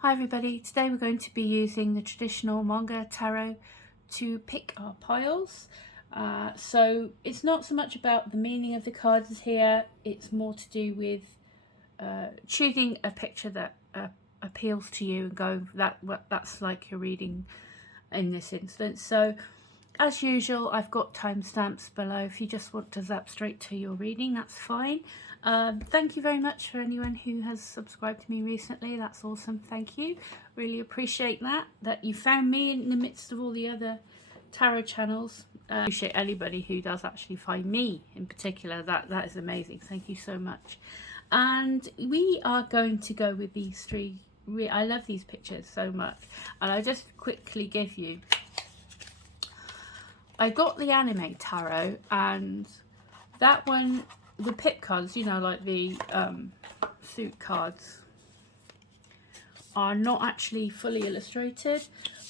Hi everybody, today we're going to be using the traditional Manga tarot to pick our piles. So it's not so much about the meaning of the cards here, it's more to do with choosing a picture that appeals to you and going that's like your reading in this instance. So as usual, I've got timestamps below. If you just want to zap straight to your reading, that's fine. Thank you very much for anyone who has subscribed to me recently. That's awesome. Thank you. Really appreciate that you found me in the midst of all the other tarot channels. Appreciate anybody who does actually find me in particular. That is amazing. Thank you so much. And we are going to go with these three. I love these pictures so much, and I'll just quickly give you. I got the anime tarot, and that one, the pip cards, you know, like the suit cards, are not actually fully illustrated,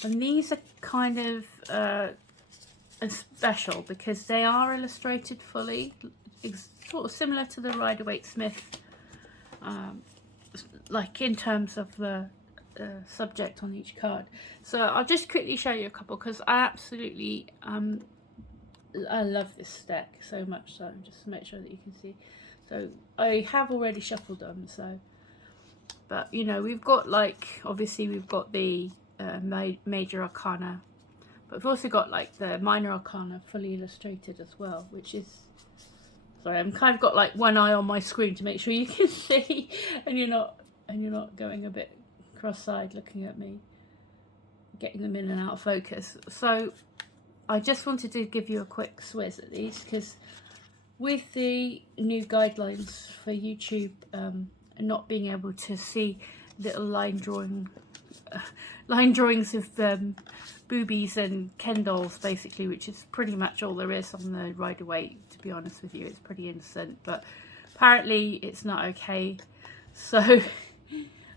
and these are kind of special because they are illustrated fully. It's sort of similar to the Rider-Waite-Smith, like in terms of the subject on each card. So I'll just quickly show you a couple because I absolutely I love this deck so much. So just to make sure that you can see, so I have already shuffled them, so but you know, we've got, like, obviously we've got the major arcana, but we've also got like the minor arcana fully illustrated as well, which is, sorry, I'm kind of got like one eye on my screen to make sure you can see and you're not going a bit cross-eyed looking at me, getting them in and out of focus. So I just wanted to give you a quick swizz at these because with the new guidelines for YouTube not being able to see little line drawings of boobies and Ken dolls, basically, which is pretty much all there is on the Rider-Waite, to be honest with you. It's pretty innocent, but apparently it's not okay. So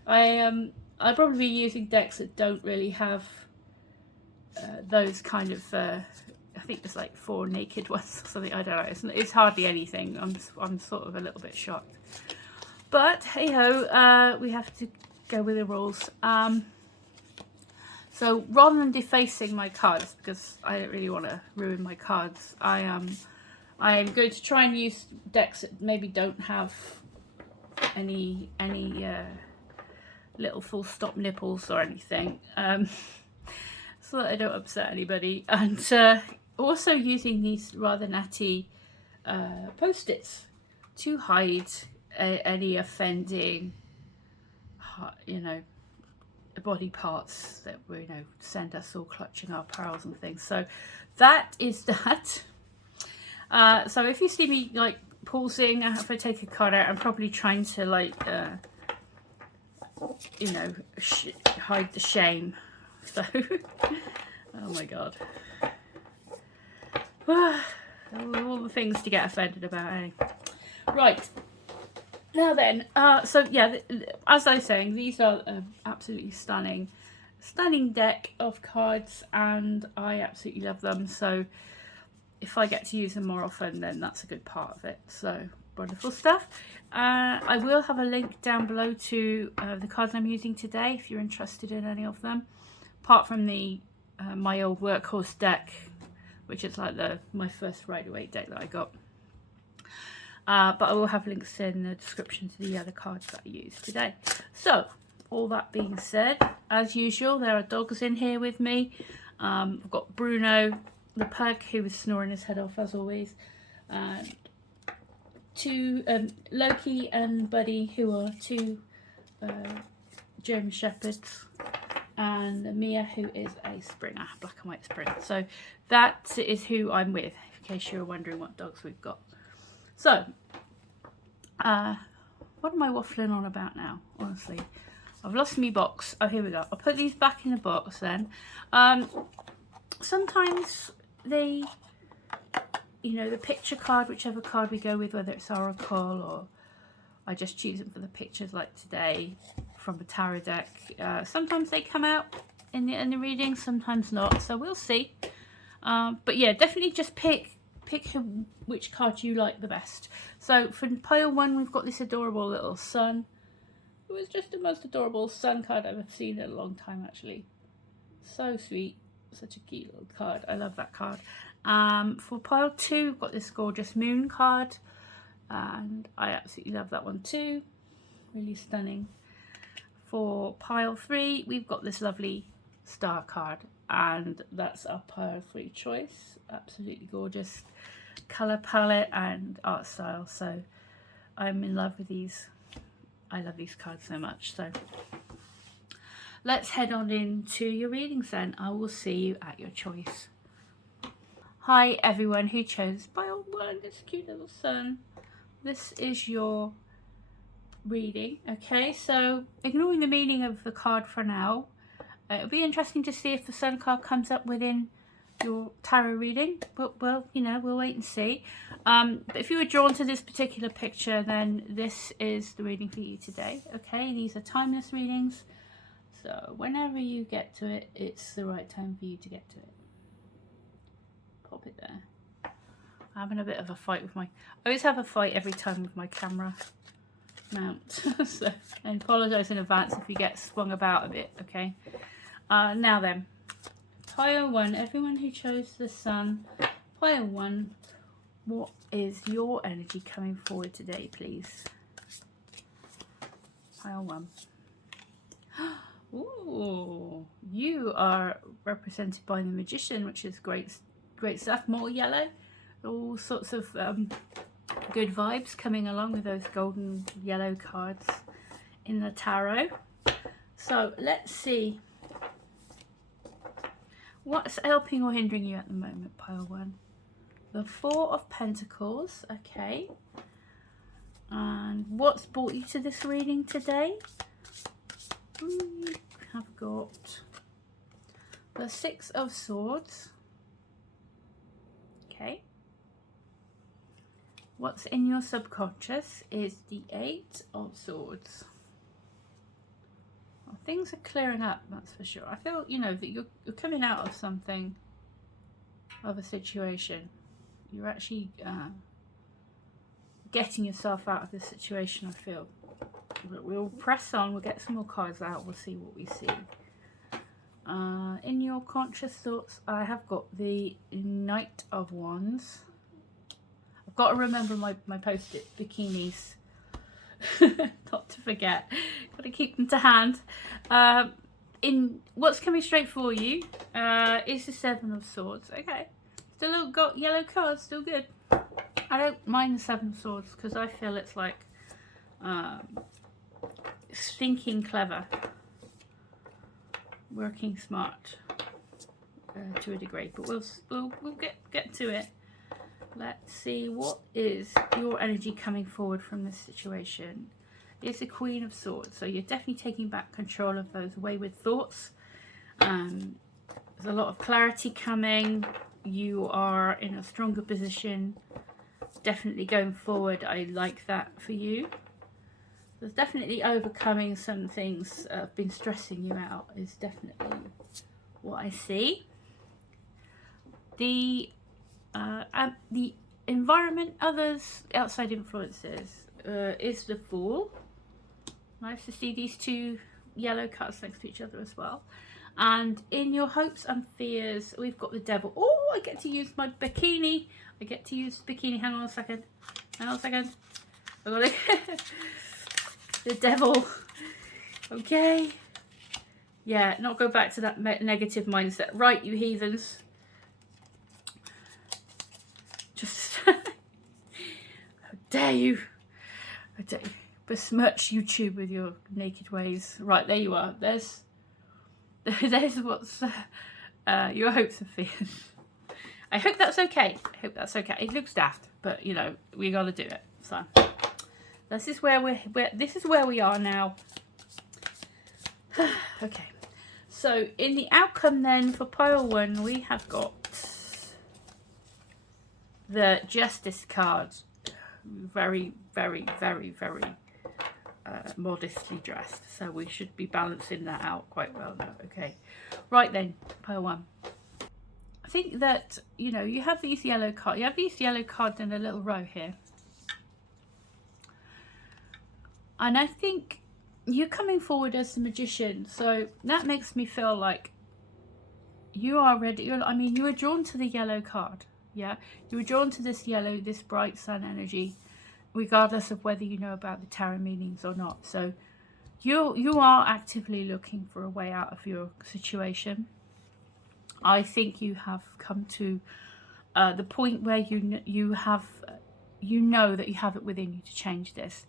I'll probably be using decks that don't really have those kind of I think there's like 4 naked ones or something. I don't know, it's hardly anything. I'm sort of a little bit shocked, but hey ho, we have to go with the rules. So rather than defacing my cards, because I don't really want to ruin my cards, I am going to try and use decks that maybe don't have any little full stop nipples or anything, so that I don't upset anybody, and also using these rather natty post-its to hide any offending, you know, body parts that will, you know, send us all clutching our pearls and things. So that is that. So if you see me like pausing, if I take a card out, I'm probably trying to like you know, hide the shame. So oh my god, all the things to get offended about, eh? Right, now then, so yeah, as I was saying, these are absolutely stunning deck of cards, and I absolutely love them. So if I get to use them more often, then that's a good part of it. So wonderful stuff. I will have a link down below to the cards I'm using today if you're interested in any of them, apart from the my old workhorse deck, which is like my first Rider-Waite deck that I got. But I will have links in the description to the other cards that I used today. So all that being said, as usual, there are dogs in here with me. I've got Bruno the Pug, who was snoring his head off as always, two Loki and Buddy, who are two German Shepherds, and Mia, who is a Springer, black and white Springer. So that is who I'm with, in case you're wondering what dogs we've got. So what am I waffling on about now? Honestly, I've lost my box. Oh, here we go. I'll put these back in the box then. Sometimes they, you know, the picture card, whichever card we go with, whether it's Oracle or I just choose them for the pictures like today from a tarot deck, sometimes they come out in the reading, sometimes not, so we'll see. But yeah, definitely just pick which card you like the best. So for pile 1, we've got this adorable little sun. was just the most adorable sun card I've ever seen in a long time, actually. So sweet. Such a cute little card. I love that card. For pile 2, we've got this gorgeous moon card. And I absolutely love that one too. Really stunning. For pile 3, we've got this lovely star card. And that's our pile 3 choice. Absolutely gorgeous colour palette and art style. So I'm in love with these. I love these cards so much. So let's head on into your readings then. I will see you at your choice. Hi everyone who chose pile 1, this cute little sun. This is your reading, okay? So ignoring the meaning of the card for now, it'll be interesting to see if the sun card comes up within your tarot reading, but well, you know, we'll wait and see. But if you were drawn to this particular picture, then this is the reading for you today, okay? These are timeless readings, so whenever you get to it, it's the right time for you to get to it. Pop it there. I'm having a bit of a fight with I always have a fight every time with my camera mount. So I apologise in advance if you get swung about a bit, okay? Now then, pile 1, everyone who chose the sun, pile 1, what is your energy coming forward today, please? Pile 1. Ooh, you are represented by the Magician, which is great stuff. More yellow. All sorts of good vibes coming along with those golden yellow cards in the tarot. So let's see what's helping or hindering you at the moment, pile 1. The 4 of Pentacles, okay. And what's brought you to this reading today? We have got the 6 of Swords, okay. What's in your subconscious is the 8 of Swords. Well, things are clearing up, that's for sure. I feel, you know, that you're coming out of something, of a situation. You're actually getting yourself out of this situation, I feel. But we'll press on, we'll get some more cards out, we'll see what we see. In your conscious thoughts, I have got the Knight of Wands. I've got to remember my post-it bikinis. Not to forget. Got to keep them to hand. In what's coming straight for you is the 7 of Swords. Okay. Still got yellow cards, still good. I don't mind the 7 of Swords because I feel it's like thinking clever. Working smart to a degree. But we'll get to it. Let's see, what is your energy coming forward from this situation? It's the Queen of Swords, so you're definitely taking back control of those wayward thoughts. There's a lot of clarity coming. You are in a stronger position. Definitely going forward. I like that for you. There's definitely overcoming some things that have been stressing you out is definitely what I see. The environment, others, outside influences, is the Fool. Nice to see these 2 yellow cards next to each other as well. And in your hopes and fears, we've got the Devil. Oh, I get to use my bikini. I get to use the bikini. Hang on a second. Hang on a second. I got it. The Devil. Okay. Yeah, not go back to that negative mindset. Right, you heathens. Just how dare you besmirch YouTube with your naked ways. Right, there you are. There's what's your hopes and fears. I hope that's okay. I hope that's okay. It looks daft, but you know, we got to do it. So this is where we are now. Okay. So in the outcome then for pile 1, we have got the Justice card. Very, very, very, very modestly dressed. So we should be balancing that out quite well now. Okay. Right then, pile 1. I think that, you know, you have these yellow cards. You have these yellow cards in a little row here. And I think you're coming forward as the Magician, so that makes me feel like you are ready. I mean, you were drawn to the yellow card. Yeah, you were drawn to this yellow, this bright sun energy, regardless of whether you know about the tarot meanings or not. So you are actively looking for a way out of your situation. I think you have come to the point where you know that you have it within you to change this.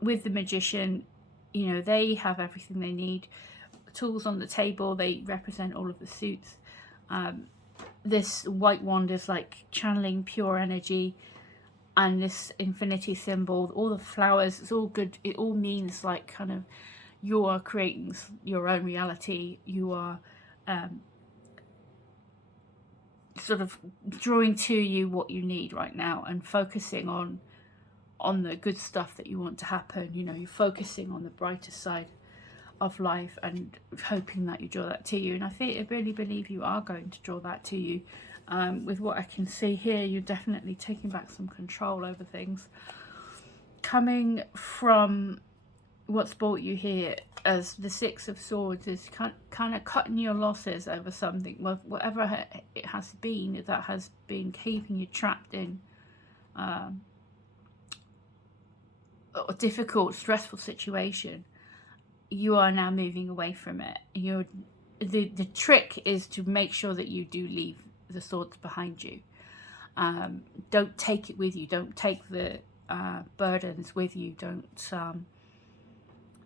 With the Magician, you know, they have everything they need. Tools on the table, they represent all of the suits. This white wand is like channeling pure energy, and this infinity symbol, all the flowers, it's all good. It all means like kind of you are creating your own reality. You are sort of drawing to you what you need right now and focusing on the good stuff that you want to happen. You know, you're focusing on the brighter side of life and hoping that you draw that to you. And I really believe you are going to draw that to you. With what I can see here, you're definitely taking back some control over things. Coming from what's brought you here as the Six of Swords is kind of cutting your losses over something, whatever it has been that has been keeping you trapped in a difficult, stressful situation. You are now moving away from it. The trick is to make sure that you do leave the swords behind you. Don't take it with you. Don't take the burdens with you. Don't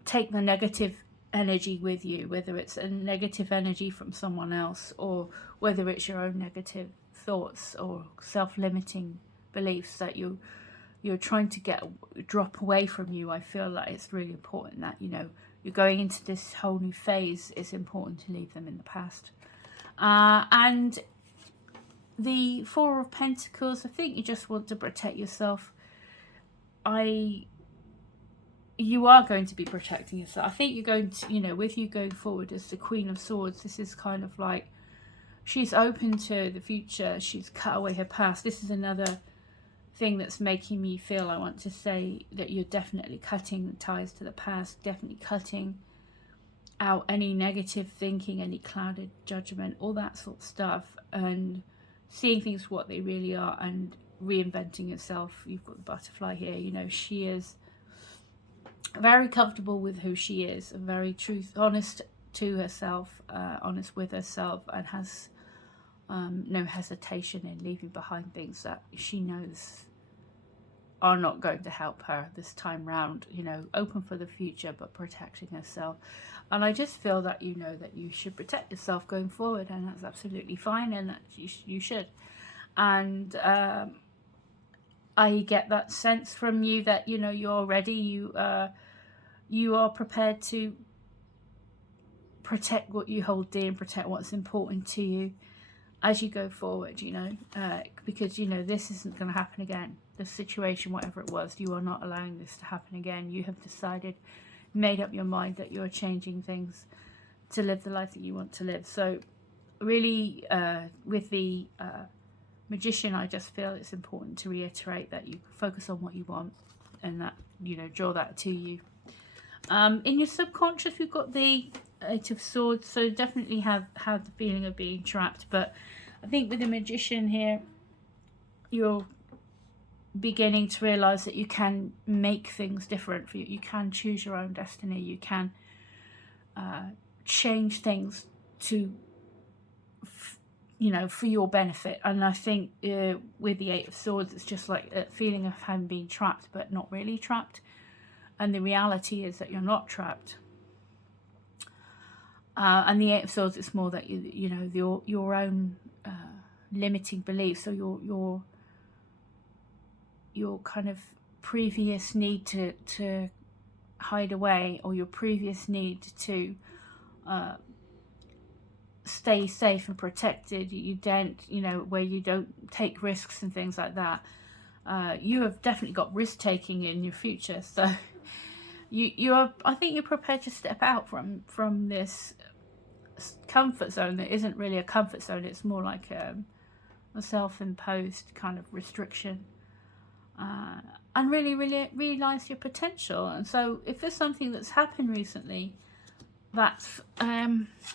take the negative energy with you, whether it's a negative energy from someone else or whether it's your own negative thoughts or self-limiting beliefs that you're trying to drop away from you. I feel like it's really important that, you know, you're going into this whole new phase. It's important to leave them in the past. And the Four of Pentacles, I think you just want to protect yourself. You are going to be protecting yourself. I think you're going to, you know, with you going forward as the Queen of Swords, this is kind of like she's open to the future. She's cut away her past. This is another thing that's making me feel, I want to say, that you're definitely cutting the ties to the past, definitely cutting out any negative thinking, any clouded judgment, all that sort of stuff, and seeing things for what they really are and reinventing yourself. You've got the butterfly here. You know, she is very comfortable with who she is, and very honest to herself, honest with herself, and has no hesitation in leaving behind things that she knows are not going to help her this time round. You know, open for the future but protecting herself. And I just feel that you know that you should protect yourself going forward, and that's absolutely fine, and that you should. And I get that sense from you that, you know, you're ready. You are prepared to protect what you hold dear and protect what's important to you as you go forward, you know, because, you know, this isn't going to happen again. The situation, whatever it was, you are not allowing this to happen again. You have decided, made up your mind that you're changing things to live the life that you want to live. So really, with the Magician, I just feel it's important to reiterate that you focus on what you want and that, you know, draw that to you. In your subconscious, we've got the Eight of Swords, so definitely have the feeling of being trapped. But I think with the Magician here, you're beginning to realize that you can make things different for you. You can choose your own destiny. You can change things to, you know, for your benefit. And I think with the Eight of Swords, it's just like a feeling of having been trapped but not really trapped. And the reality is that you're not trapped. And the Eight of Swords, it's more that you know, your own limiting beliefs, or your kind of previous need to hide away, or your previous need to stay safe and protected. You don't, you know, where you don't take risks and things like that. You have definitely got risk taking in your future, so you are. I think you're prepared to step out from this comfort zone that isn't really a comfort zone. It's more like a self-imposed kind of restriction. and really realize your potential. And so if there's something that's happened recently that's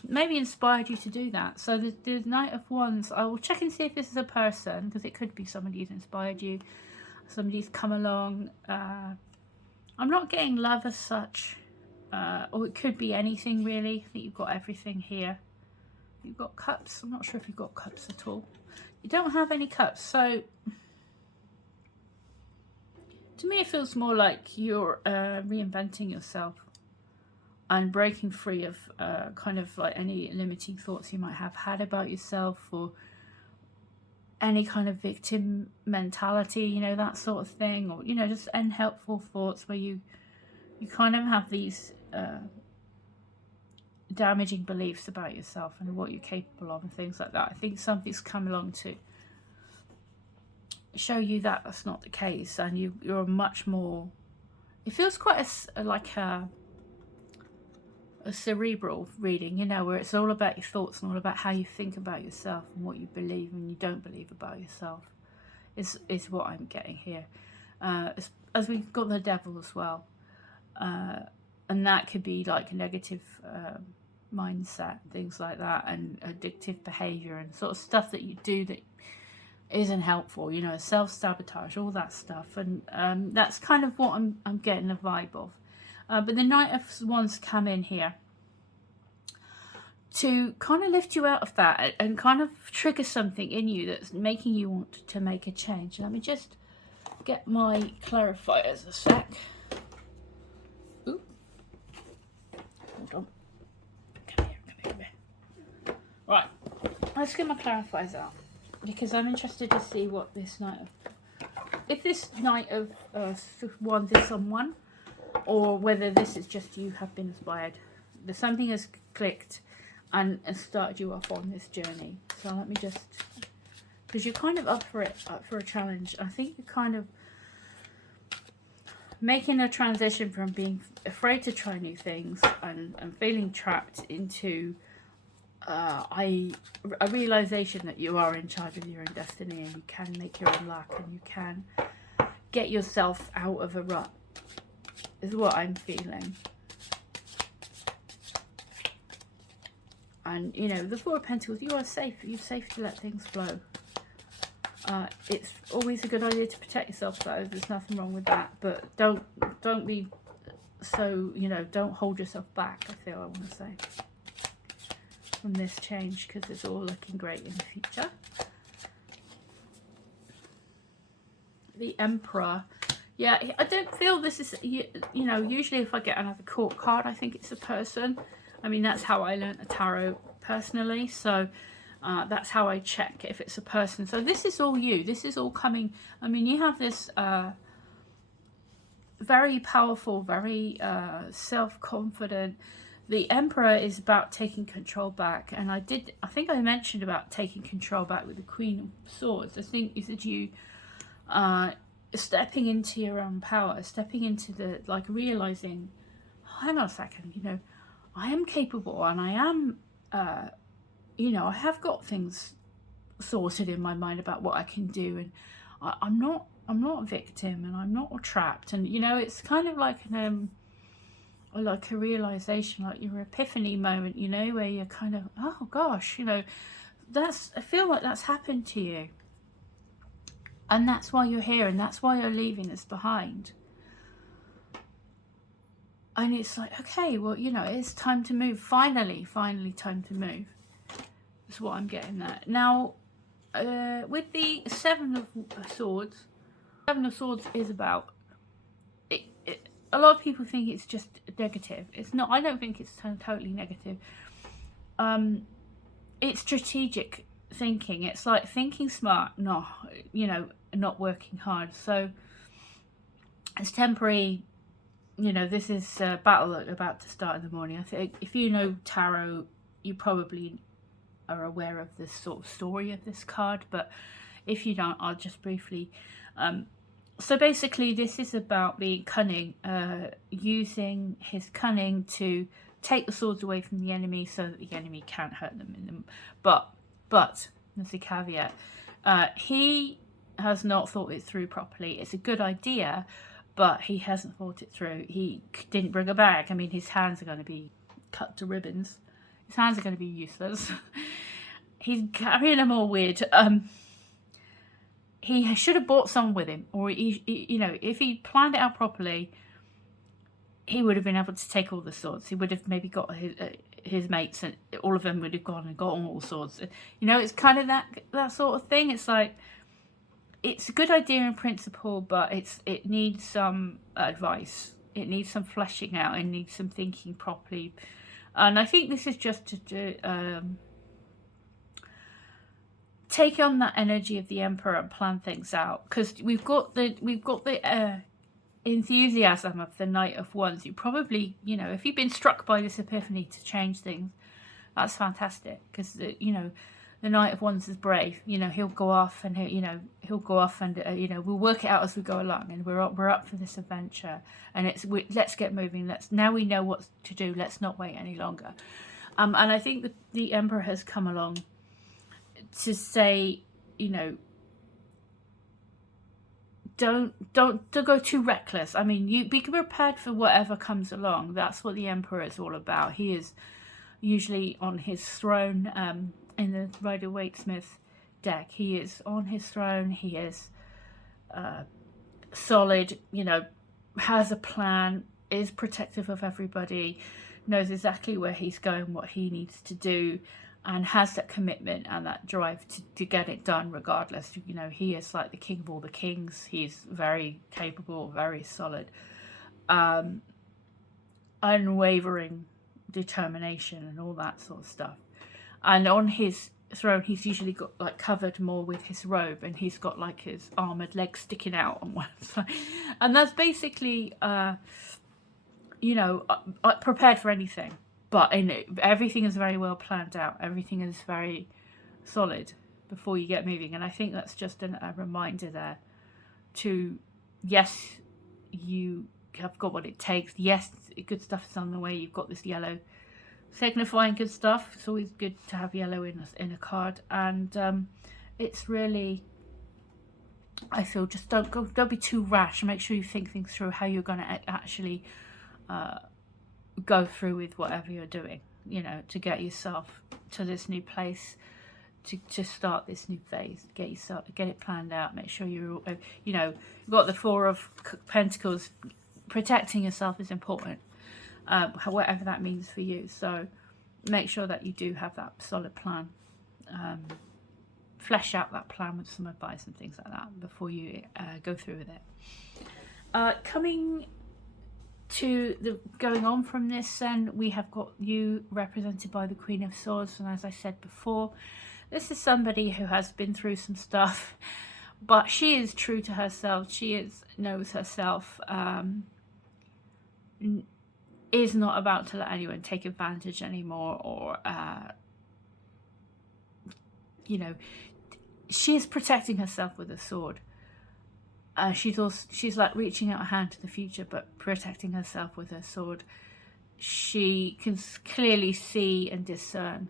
maybe inspired you to do that. So the Knight of Wands, I will check and see if this is a person, because it could be somebody who's inspired you, somebody's come along. I'm not getting love as such, or it could be anything really. I think you've got everything here. You've got cups. I'm not sure if you've got cups at all. You don't have any cups, so to me it feels more like you're reinventing yourself and breaking free of kind of like any limiting thoughts you might have had about yourself, or any kind of victim mentality, you know, that sort of thing, or, you know, just unhelpful thoughts where you kind of have these damaging beliefs about yourself and what you're capable of and things like that. I think something's come along to show you that that's not the case, and you're much more, it feels quite like a cerebral reading, you know, where it's all about your thoughts and all about how you think about yourself and what you believe and you don't believe about yourself is what I'm getting here. As we've got the devil as well, and that could be like a negative mindset, things like that, and addictive behavior and sort of stuff that you do that isn't helpful, you know, self-sabotage, all that stuff. And that's kind of what I'm getting a vibe of. But the Knight of Wands come in here to kind of lift you out of that and kind of trigger something in you that's making you want to make a change. Let me just get my clarifiers a sec. Ooh. Hold on. Come here. Right. Let's get my clarifiers out, because I'm interested to see what this Knight of... If this Knight of Wands is someone, or whether this is just you have been inspired. There's something has clicked and started you off on this journey. So let me just, because you're kind of up for a challenge. I think you're kind of making a transition from being afraid to try new things and feeling trapped into a realization that you are in charge of your own destiny, and you can make your own luck, and you can get yourself out of a rut, is what I'm feeling. And, you know, the Four of Pentacles, you are safe. You're safe to let things flow. It's always a good idea to protect yourself, though. There's nothing wrong with that. But don't be so, you know, don't hold yourself back, I feel I want to say, from this change, because it's all looking great in the future. The Emperor. Yeah, I don't feel this is, you know, usually if I get another court card, I think it's a person. I mean, that's how I learned the tarot personally. So that's how I check if it's a person. So this is all you. This is all coming. I mean, you have this very powerful, very self-confident. The Emperor is about taking control back. And I think I mentioned about taking control back with the Queen of Swords. I think is that you... stepping into your own power, stepping into the, like, realizing, oh, hang on a second, you know, I am capable, and I am, you know, I have got things sorted in my mind about what I can do, and I'm not a victim, and I'm not trapped. And, you know, it's kind of like like a realization, like your epiphany moment, you know, where you're kind of, oh gosh, you know, I feel like that's happened to you. And that's why you're here, and that's why you're leaving this behind. And it's like, okay, well, you know, it's time to move. Finally time to move. That's what I'm getting at. Now, with the Seven of Swords, Seven of Swords is about... a lot of people think it's just negative. It's not. I don't think it's totally negative. It's strategic thinking. It's like thinking smart, not, you know, not working hard. So it's temporary. You know, this is a battle about to start in the morning. I think if you know tarot, you probably are aware of this sort of story of this card, but if you don't, I'll just briefly. So basically this is about being cunning, using his cunning to take the swords away from the enemy so that the enemy can't hurt them in them. But there's a caveat. He has not thought it through properly. It's a good idea, but he hasn't thought it through. He didn't bring a bag. I mean, his hands are going to be cut to ribbons. His hands are going to be useless. He's carrying them all weird. He should have brought someone with him, or you know, if he planned it out properly, he would have been able to take all the swords. He would have maybe got his mates, and all of them would have gone and gotten all the swords. You know, it's kind of that sort of thing. It's like, it's a good idea in principle, but it needs some advice. It needs some fleshing out. It needs some thinking properly. And I think this is just to take on that energy of the Emperor and plan things out, because we've got the enthusiasm of the Knight of Wands. You probably, you know, if you've been struck by this epiphany to change things, that's fantastic, because you know, the Knight of Wands is brave. You know, he'll go off and you know, you know, we'll work it out as we go along, and we're up for this adventure, and let's get moving. Now we know what to do. Let's not wait any longer. And I think that the Emperor has come along to say, you know, don't go too reckless. I mean, you be prepared for whatever comes along. That's what the Emperor is all about. He is usually on his throne. In the Rider-Waite-Smith deck, he is on his throne. He is solid, you know, has a plan, is protective of everybody, knows exactly where he's going, what he needs to do, and has that commitment and that drive to get it done regardless. You know, he is like the king of all the kings. He's very capable, very solid, unwavering determination and all that sort of stuff. And on his throne, he's usually got like covered more with his robe, and he's got like his armored legs sticking out on one side. And that's basically, you know, prepared for anything. But everything is very well planned out. Everything is very solid before you get moving. And I think that's just a reminder there to, yes, you have got what it takes. Yes, good stuff is on the way. You've got this yellow signifying good stuff. It's always good to have yellow in a card, and it's really, I feel, just don't be too rash. Make sure you think things through, how you're going to actually go through with whatever you're doing, you know, to get yourself to this new place, to start this new phase. Get it planned out. Make sure you're, you know, you've got the Four of Pentacles. Protecting yourself is important, whatever that means for you. So make sure that you do have that solid plan. Flesh out that plan with some advice and things like that before you go through with it. Coming to the going on from this, then we have got you represented by the Queen of Swords, and as I said before, this is somebody who has been through some stuff, but she is true to herself. She knows herself. Is not about to let anyone take advantage anymore, or you know, she is protecting herself with a sword. She's like reaching out a hand to the future, but protecting herself with her sword. She can clearly see and discern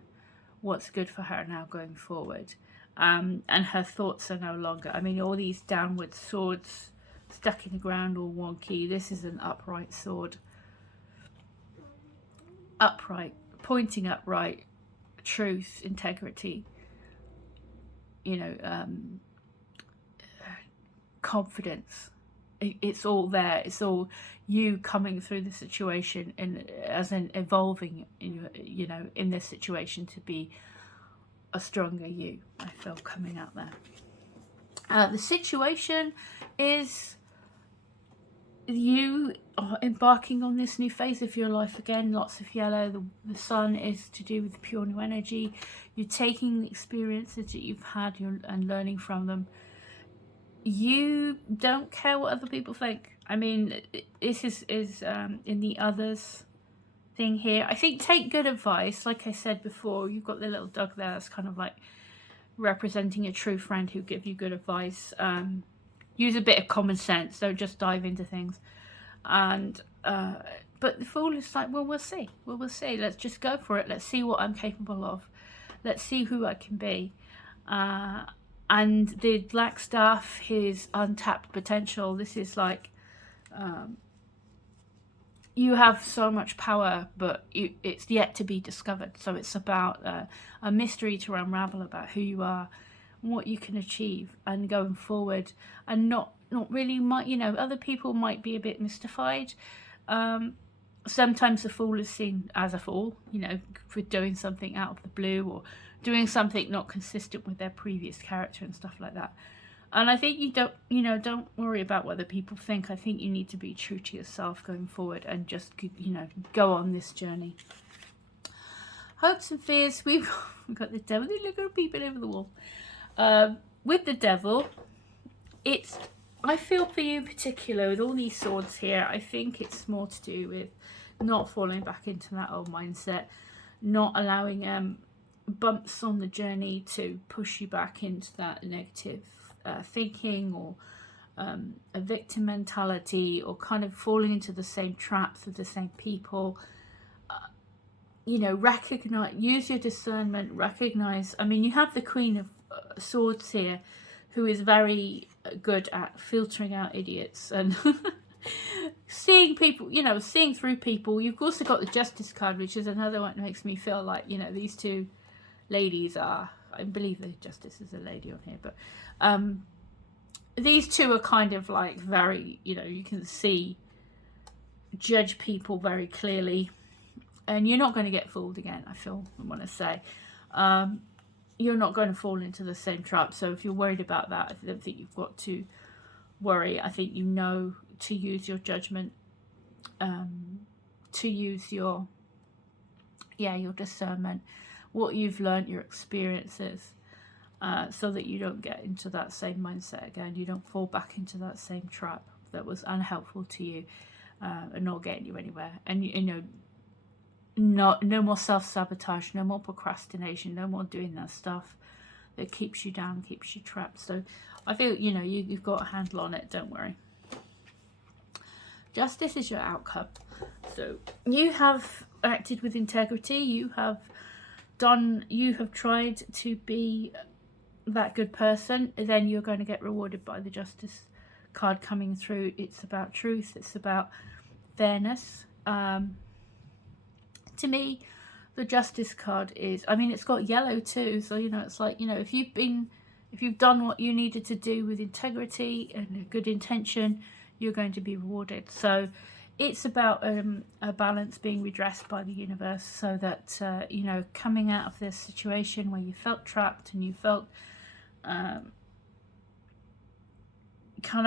what's good for her now going forward, and her thoughts are no longer, I mean, all these downward swords stuck in the ground all wonky. This is an upright sword. Upright, pointing upright, truth, integrity, you know, confidence. It's all there. It's all you coming through the situation and as an evolving, you know, in this situation to be a stronger you. I feel coming out there. The situation is you are embarking on this new phase of your life again. Lots of yellow. The sun is to do with pure new energy. You're taking the experiences that you've had and learning from them. You don't care what other people think. I mean, this is in the others thing here. I think take good advice. Like I said before, you've got the little dog there that's kind of like representing a true friend who give you good advice. Use a bit of common sense. Don't just dive into things. And but the Fool is like, well, we'll see. Well, we'll see. Let's just go for it. Let's see what I'm capable of. Let's see who I can be. And the black staff, his untapped potential. This is like, you have so much power, but it's yet to be discovered. So it's about a mystery to unravel about who you are, what you can achieve, and going forward. And not really, other people might be a bit mystified. Sometimes the fool is seen as a fool, for doing something out of the blue, or doing something not consistent with their previous character and stuff like that. And I think you don't worry about what other people think. I think you need to be true to yourself going forward and just, go on this journey. Hopes and fears. We've got the devil. Look at people over the wall. With the devil, I feel for you in particular with all these swords here. I think it's more to do with not falling back into that old mindset, not allowing bumps on the journey to push you back into that negative thinking, or a victim mentality, or kind of falling into the same traps with the same people. Recognize, use your discernment, recognize. I mean, you have the Queen of Swords here, who is very good at filtering out idiots and seeing people, seeing through people. You've also got the Justice card, which is another one that makes me feel like, these two ladies are, I believe the Justice is a lady on here, but these two are kind of like very, you can judge people very clearly, and you're not going to get fooled again. I want to say, you're not going to fall into the same trap. So if you're worried about that, I don't think you've got to worry. I think to use your judgment, to use your discernment, what you've learned, your experiences, so that you don't get into that same mindset again. You don't fall back into that same trap that was unhelpful to you, and not getting you anywhere. And no more self-sabotage, no more procrastination, no more doing that stuff that keeps you down, keeps you trapped. So I feel, you've got a handle on it, don't worry. Justice is your outcome. So you have acted with integrity, you have tried to be that good person, then you're going to get rewarded by the Justice card coming through. It's about truth, it's about fairness. To me, the Justice card is, it's got yellow too, so it's like, if you've done what you needed to do with integrity and a good intention, you're going to be rewarded. So it's about a balance being redressed by the universe, so that coming out of this situation where you felt trapped and you felt kind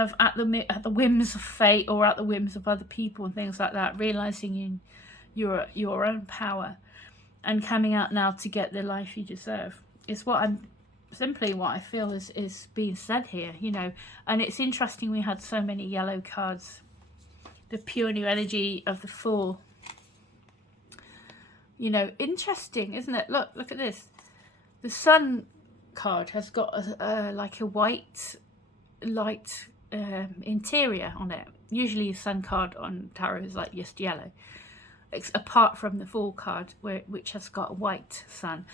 of at the whims of fate, or at the whims of other people and things like that, realizing your own power and coming out now to get the life you deserve is what I feel is being said here, And it's interesting we had so many yellow cards. The pure new energy of the Fool. Interesting, isn't it? Look at this. The Sun card has got like a white light interior on it. Usually a Sun card on tarot is like just yellow. Apart from the Fool card, which has got a white sun,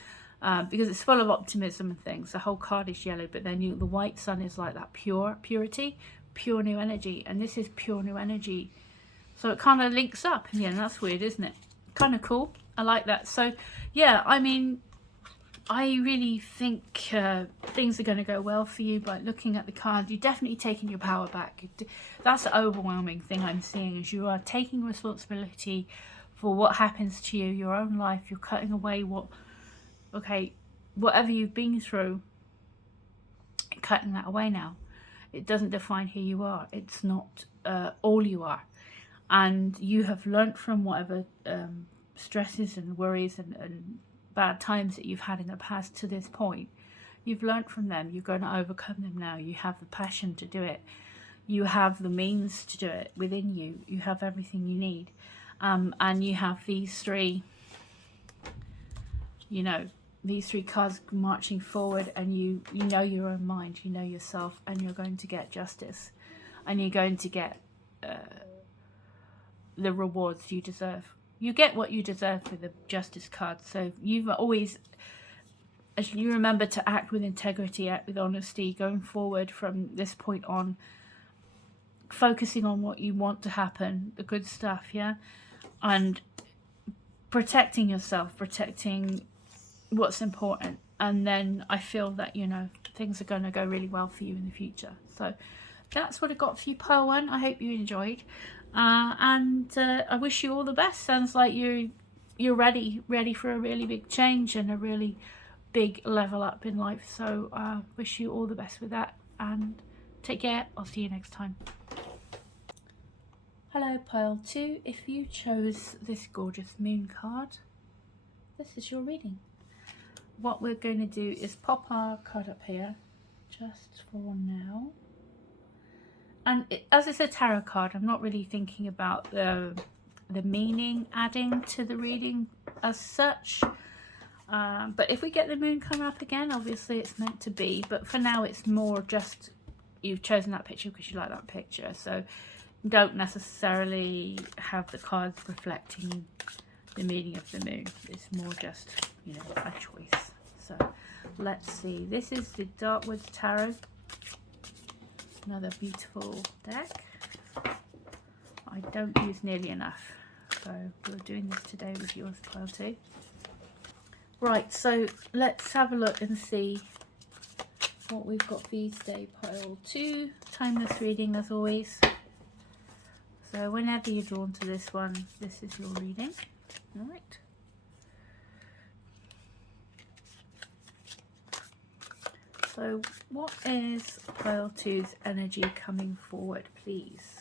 because it's full of optimism and things. The whole card is yellow, but then the white sun is like that purity, pure new energy, and this is pure new energy. So it kind of links up, and that's weird, isn't it? Kind of cool. I like that. So yeah, I really think things are going to go well for you by looking at the card. You're definitely taking your power back. That's the overwhelming thing I'm seeing, is you are taking responsibility for what happens to you, your own life. You're cutting away whatever you've been through, cutting that away now. It doesn't define who you are. It's not all you are. And you have learnt from whatever stresses and worries and bad times that you've had in the past to this point. You've learnt from them. You're going to overcome them now. You have the passion to do it. You have the means to do it within you. You have everything you need. And you have these three, these three cards marching forward, and you know your own mind, you know yourself, and you're going to get justice, and you're going to get the rewards you deserve. You get what you deserve with the Justice card. So you've always as you remember to act with integrity, act with honesty, going forward from this point on, focusing on what you want to happen, the good stuff, yeah, and protecting yourself, protecting what's important. And then I feel that, you know, things are going to go really well for you in the future. So that's what I got for you, pile 1. I hope you enjoyed, and I wish you all the best. Sounds like you're ready for a really big change and a really big level up in life. So wish you all the best with that, and take care. I'll see you next time. Hello, pile 2. If you chose this gorgeous moon card, this is your reading. What we're going to do is pop our card up here just for now. And as it's a tarot card, I'm not really thinking about the meaning adding to the reading as such. But if we get the moon coming up again, obviously it's meant to be. But for now, it's more just you've chosen that picture because you like that picture. So don't necessarily have the cards reflecting the meaning of the moon. It's more just, you know, a choice. So let's see. This is the Darkwoods Tarot. Another beautiful deck. I don't use nearly enough, so we're doing this today with yours, pile 2. Right, so let's have a look and see what we've got for you today, pile 2. Timeless reading as always. So whenever you're drawn to this one, this is your reading. All right. So what is pile 2's energy coming forward, please?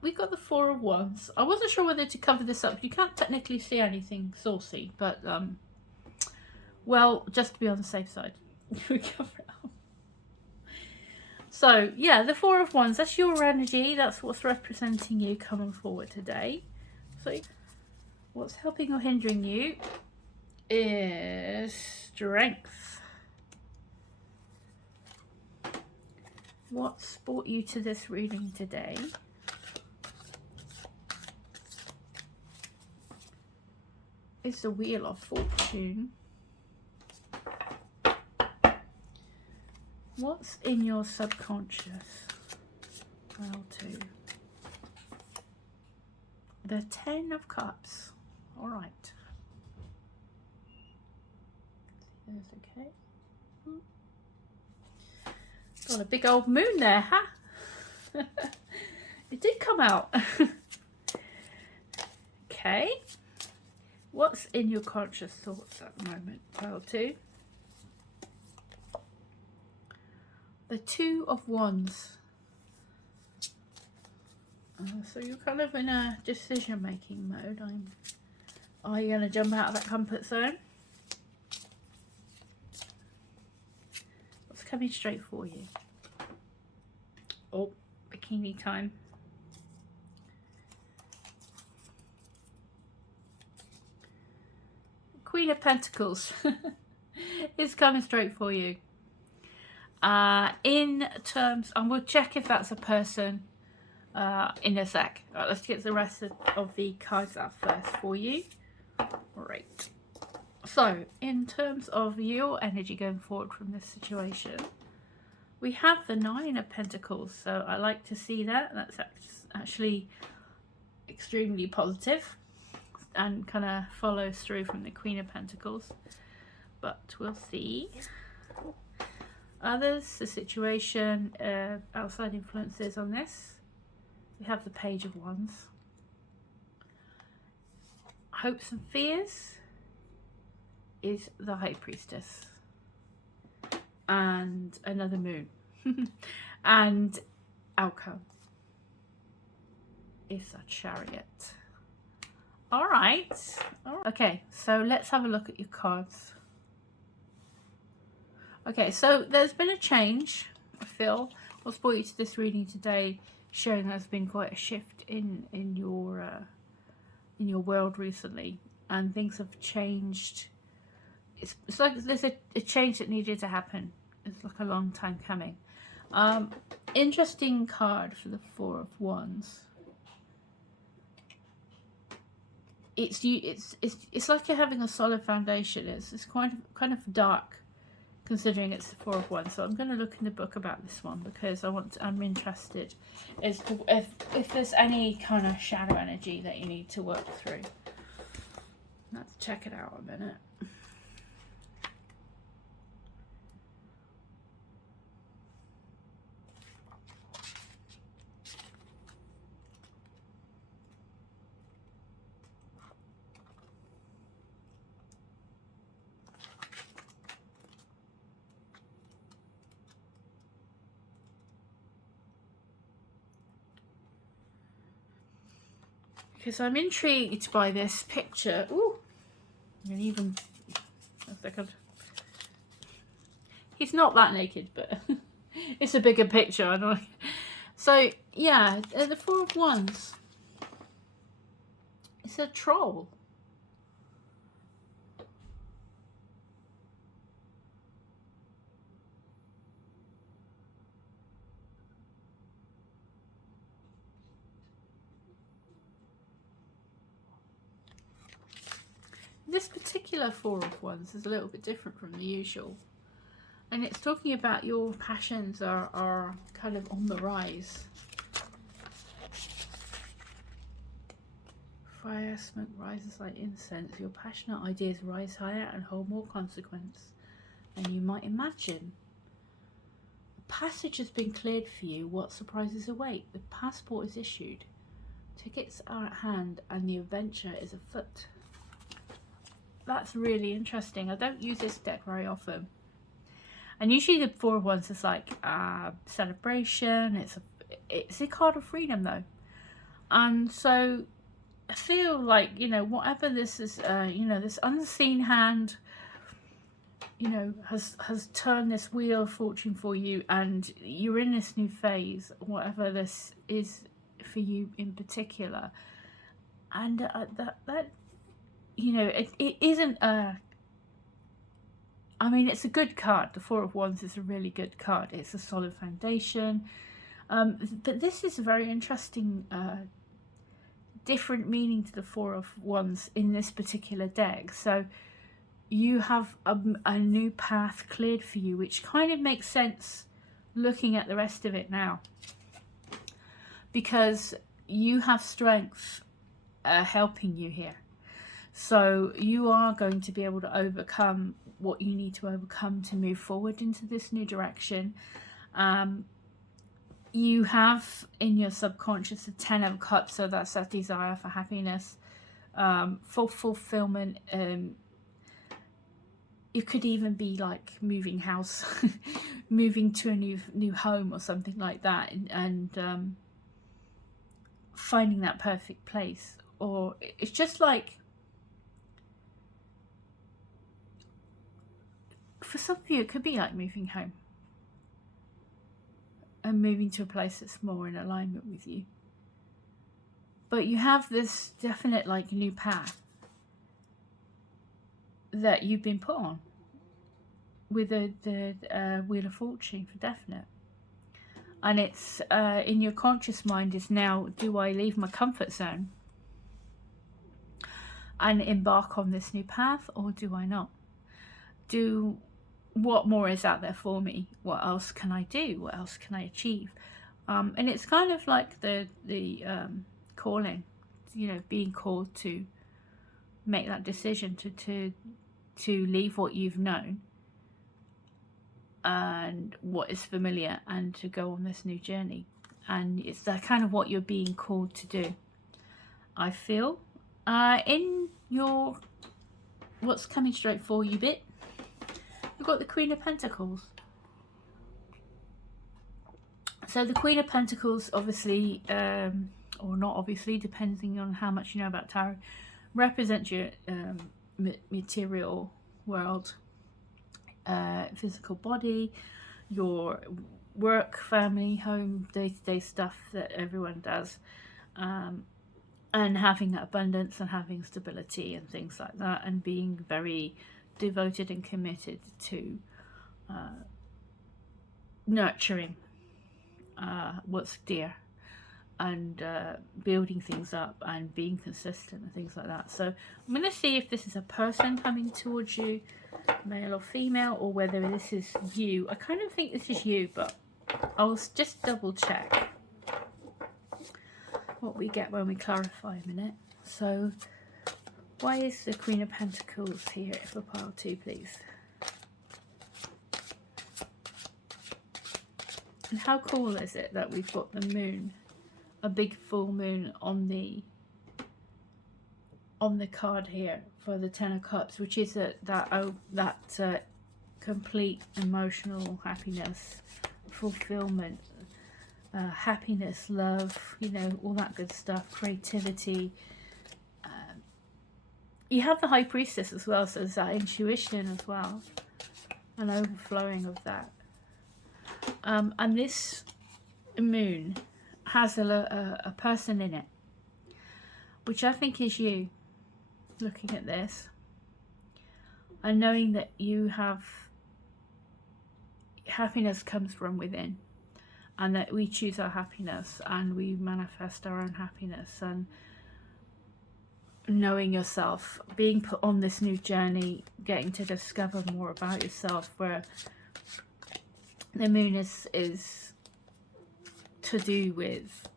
We've got the 4 of Wands. I wasn't sure whether to cover this up. You can't technically see anything saucy, but well, just to be on the safe side, we cover it up. So yeah, the 4 of Wands, that's your energy. That's what's representing you coming forward today. So what's helping or hindering you is strength. What's brought you to this reading today is the Wheel of Fortune. What's in your subconscious? Pile 2. The 10 of Cups. All right. That's okay. Got a big old moon there, huh? It did come out. Okay. What's in your conscious thoughts at the moment, pile 2? The 2 of Wands. So you're kind of in a decision-making mode. Are you going to jump out of that comfort zone? What's coming straight for you? Oh, bikini time. Queen of Pentacles is coming straight for you. In terms, and we'll check if that's a person in a sec. Right, let's get the rest of the cards out first for you. Right. So, in terms of your energy going forward from this situation, we have the 9 of Pentacles. So I like to see that. That's actually extremely positive and kind of follows through from the Queen of Pentacles. But we'll see. Others, the situation, outside influences on this. We have the Page of Wands. Hopes and fears is the High Priestess. And another moon. And outcome is a Chariot. All right. Okay, so let's have a look at your cards. Okay, so there's been a change, I feel. What's brought you to this reading today, showing there's been quite a shift in your world recently, and things have changed. It's like there's a change that needed to happen. It's like a long time coming. interesting card for the Four of Wands. It's like you're having a solid foundation. It's kind of dark, considering it's the Four of Wands. So I'm going to look in the book about this one, because I'm interested as to if there's any kind of shadow energy that you need to work through. Let's check it out a minute. Because I'm intrigued by this picture. Ooh, and even a second. He's not that naked, but it's a bigger picture. I don't. So yeah, the Four of Wands. It's a troll. This particular Four of Wands is a little bit different from the usual, and it's talking about your passions are kind of on the rise. Fire smoke rises like incense. Your passionate ideas rise higher and hold more consequence than you might imagine. The passage has been cleared for you. What surprises await? The passport is issued. Tickets are at hand and the adventure is afoot. That's really interesting. I don't use this deck very often. And usually the Four of Wands is like celebration. It's a card of freedom though. And so I feel like, you know, whatever this is, you know, this unseen hand, you know, has turned this wheel of fortune for you, and you're in this new phase, whatever this is for you in particular. And that you know, it isn't a, I mean, it's a good card. The Four of Wands is a really good card. It's a solid foundation. But this is a very interesting, different meaning to the Four of Wands in this particular deck. So you have a new path cleared for you, which kind of makes sense looking at the rest of it now. Because you have strength helping you here. So you are going to be able to overcome what you need to overcome to move forward into this new direction. You have in your subconscious a 10 of Cups, so that's that desire for happiness, for fulfillment. It could even be like moving house, moving to a new home or something like that, and finding that perfect place. Or it's just like, for some of you, it could be like moving home and moving to a place that's more in alignment with you. But you have this definite like new path that you've been put on with the Wheel of Fortune, for definite. And it's in your conscious mind is now, do I leave my comfort zone and embark on this new path, or do I not? What more is out there for me? What else can I do? What else can I achieve? And it's kind of like the calling, you know, being called to make that decision to leave what you've known and what is familiar, and to go on this new journey. And it's that kind of what you're being called to do, I feel. In your what's coming straight for you bit, we've got the Queen of Pentacles. So the Queen of Pentacles, obviously, or not obviously, depending on how much you know about tarot, represents your material world, physical body, your work, family, home, day-to-day stuff that everyone does, and having that abundance and having stability and things like that, and being very devoted and committed to nurturing what's dear, and building things up and being consistent and things like that. So I'm going to see if this is a person coming towards you, male or female, or whether this is you. I kind of think this is you, but I'll just double check what we get when we clarify a minute. So why is the Queen of Pentacles here for pile 2, please? And how cool is it that we've got the moon, a big full moon on the card here for the Ten of Cups, which is that complete emotional happiness, fulfillment, happiness, love, you know, all that good stuff, creativity. You have the High Priestess as well, so there's that intuition as well, an overflowing of that. And this moon has a person in it, which I think is you, looking at this and knowing that you have happiness comes from within, and that we choose our happiness and we manifest our own happiness, and knowing yourself, being put on this new journey, getting to discover more about yourself, where the moon is to do with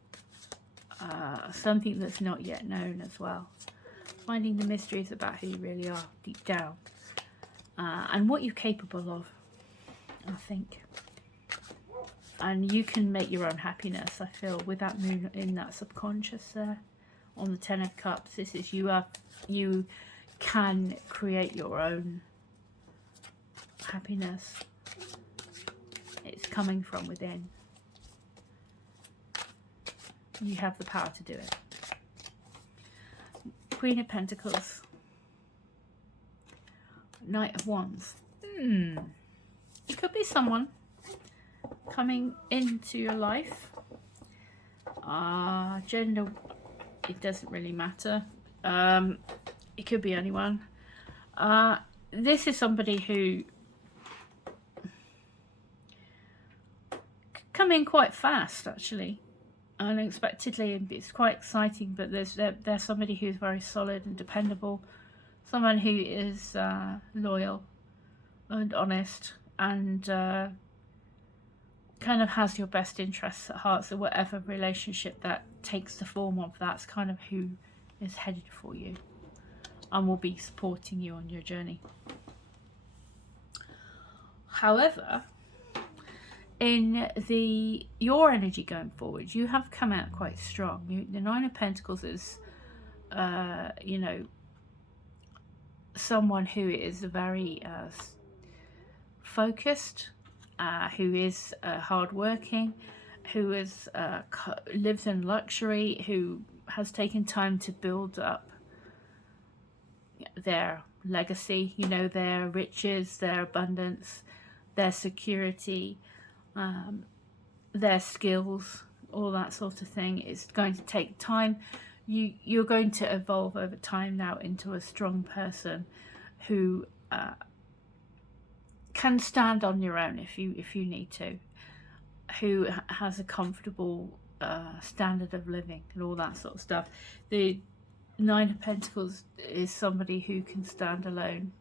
something that's not yet known as well. Finding the mysteries about who you really are deep down, and what you're capable of, I think. And you can make your own happiness, I feel, with that moon in that subconscious there on the Ten of Cups. This is you can create your own happiness. It's coming from within. You have the power to do it. Queen of Pentacles, Knight of Wands. It could be someone coming into your life. Gender, it doesn't really matter. It could be anyone. This is somebody who come in quite fast, actually, unexpectedly, and it's quite exciting. But there's somebody who's very solid and dependable, someone who is loyal and honest, and kind of has your best interests at heart. So whatever relationship that takes the form of, that's kind of who is headed for you and will be supporting you on your journey. However, in your energy going forward, you have come out quite strong. The Nine of Pentacles is you know, someone who is very focused, who is hardworking, who is lives in luxury, who has taken time to build up their legacy, you know, their riches, their abundance, their security, their skills, all that sort of thing. It's going to take time. You're going to evolve over time now into a strong person who can stand on your own if you need to, who has a comfortable standard of living and all that sort of stuff. The Nine of Pentacles is somebody who can stand alone,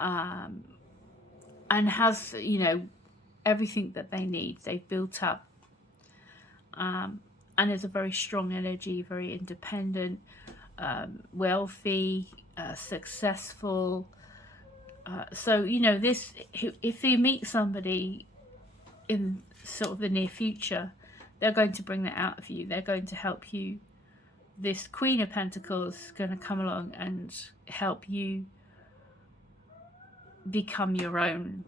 and has, you know, everything that they need. They've built up, and is a very strong energy, very independent, wealthy, successful. So, you know, this, if you meet somebody in sort of the near future, they're going to bring that out of you. They're going to help you. This Queen of Pentacles is going to come along and help you become your own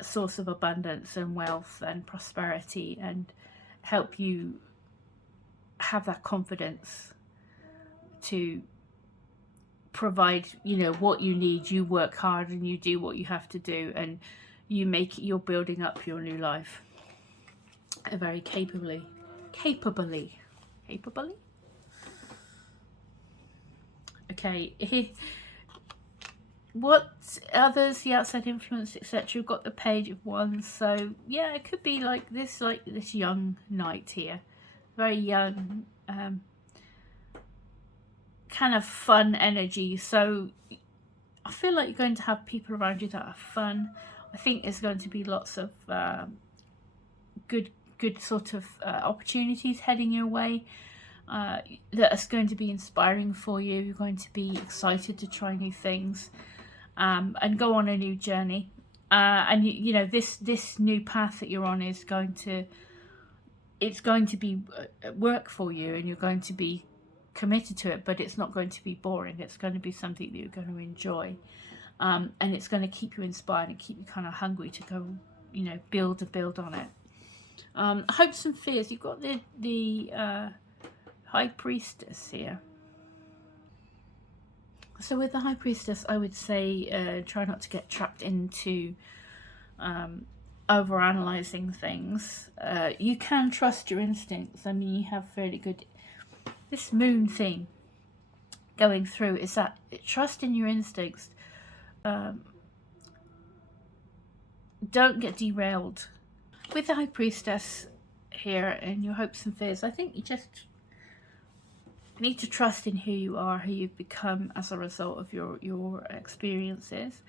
source of abundance and wealth and prosperity, and help you have that confidence to provide, you know, what you need. You work hard and you do what you have to do, and you're building up your new life very capably. Okay, What others, the outside influence, etc. We've got the Page of Wands. So yeah, it could be like this young knight here, very young, kind of fun energy. So I feel like you're going to have people around you that are fun. I think there's going to be lots of good sort of opportunities heading your way. That's going to be inspiring for you. You're going to be excited to try new things, and go on a new journey. And you know, this new path that you're on is going to be work for you, and you're going to be committed to it, but it's not going to be boring. It's going to be something that you're going to enjoy, and it's going to keep you inspired and keep you kind of hungry to go, you know, build on it. Hopes and fears. You've got the High Priestess here. So with the High Priestess, I would say try not to get trapped into overanalyzing things. You can trust your instincts. I mean, you have fairly good... This moon thing going through is that trust in your instincts. Don't get derailed. With the High Priestess here and your hopes and fears, I think you just need to trust in who you are, who you've become as a result of your experiences.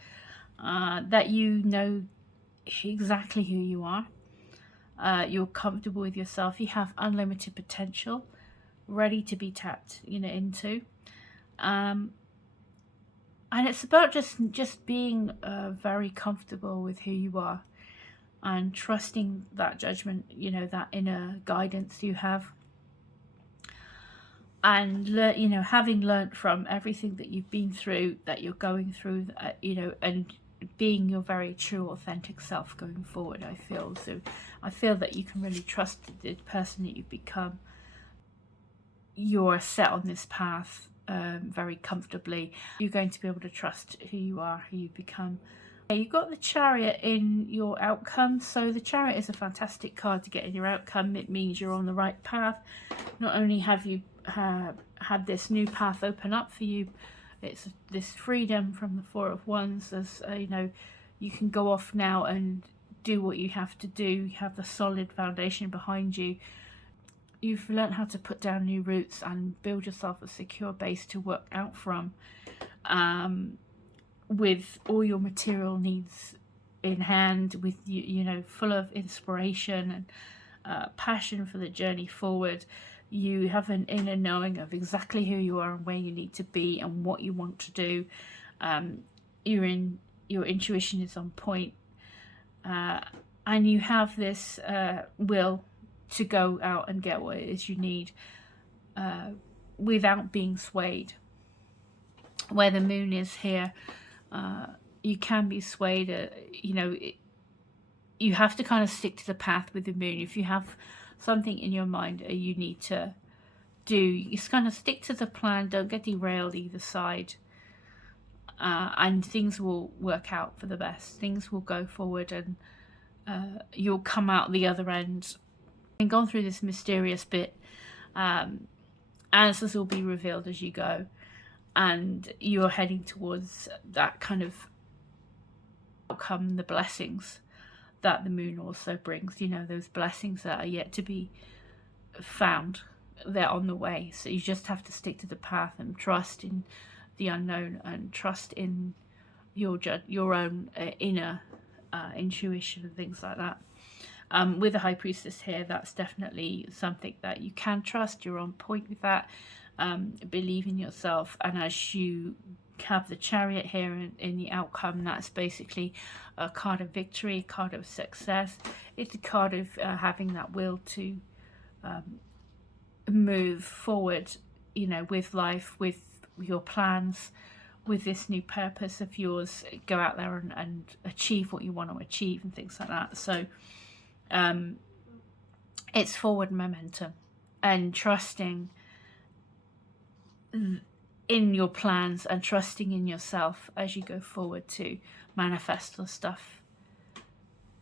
That you know exactly who you are. You're comfortable with yourself. You have unlimited potential ready to be tapped, you know, into. And it's about just being very comfortable with who you are and trusting that judgment, you know, that inner guidance you have. And you know, having learnt from everything that you've been through, that you're going through, you know, and being your very true, authentic self going forward, I feel. So I feel that you can really trust the person that you've become. You're set on this path very comfortably. You're going to be able to trust who you are, who you've become. You've got the Chariot in your outcome. So the Chariot is a fantastic card to get in your outcome. It means you're on the right path. Not only have you had this new path open up for you, it's this freedom from the Four of Wands, as you know, you can go off now and do what you have to do. You have the solid foundation behind you. You've learned how to put down new roots and build yourself a secure base to work out from, with all your material needs in hand, with you know, full of inspiration and passion for the journey forward. You have an inner knowing of exactly who you are and where you need to be and what you want to do. Your intuition is on point, and you have this will to go out and get what it is you need, without being swayed. Where the moon is here, you can be swayed. You know, you have to kind of stick to the path with the moon. If you have something in your mind you need to do, you just kind of stick to the plan. Don't get derailed either side, and things will work out for the best. Things will go forward, and you'll come out the other end and gone through this mysterious bit. Answers will be revealed as you go, and you're heading towards that kind of outcome, the blessings that the moon also brings. You know, those blessings that are yet to be found, they're on the way. So you just have to stick to the path and trust in the unknown, and trust in your own inner intuition and things like that. With the High Priestess here, that's definitely something that you can trust. You're on point with that. Believe in yourself, and as you have the Chariot here in the outcome, that's basically a card of victory, a card of success. It's a card of having that will to move forward, you know, with life, with your plans, with this new purpose of yours. Go out there and achieve what you want to achieve and things like that. So it's forward momentum and trusting in your plans and trusting in yourself as you go forward to manifest the stuff,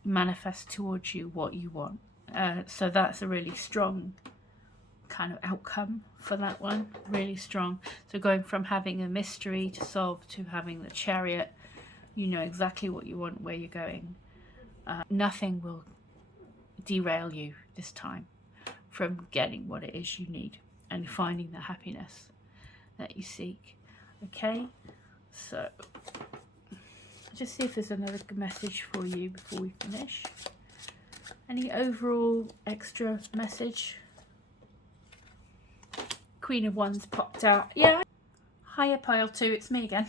manifest towards you what you want. So that's a really strong kind of outcome for that one, really strong. So going from having a mystery to solve to having the Chariot, you know exactly what you want, where you're going. Nothing will derail you this time from getting what it is you need and finding the happiness that you seek. Okay, so just see if there's another message for you before we finish. Any overall extra message? Queen of Wands popped out. Yeah. Hiya pile 2, it's me again.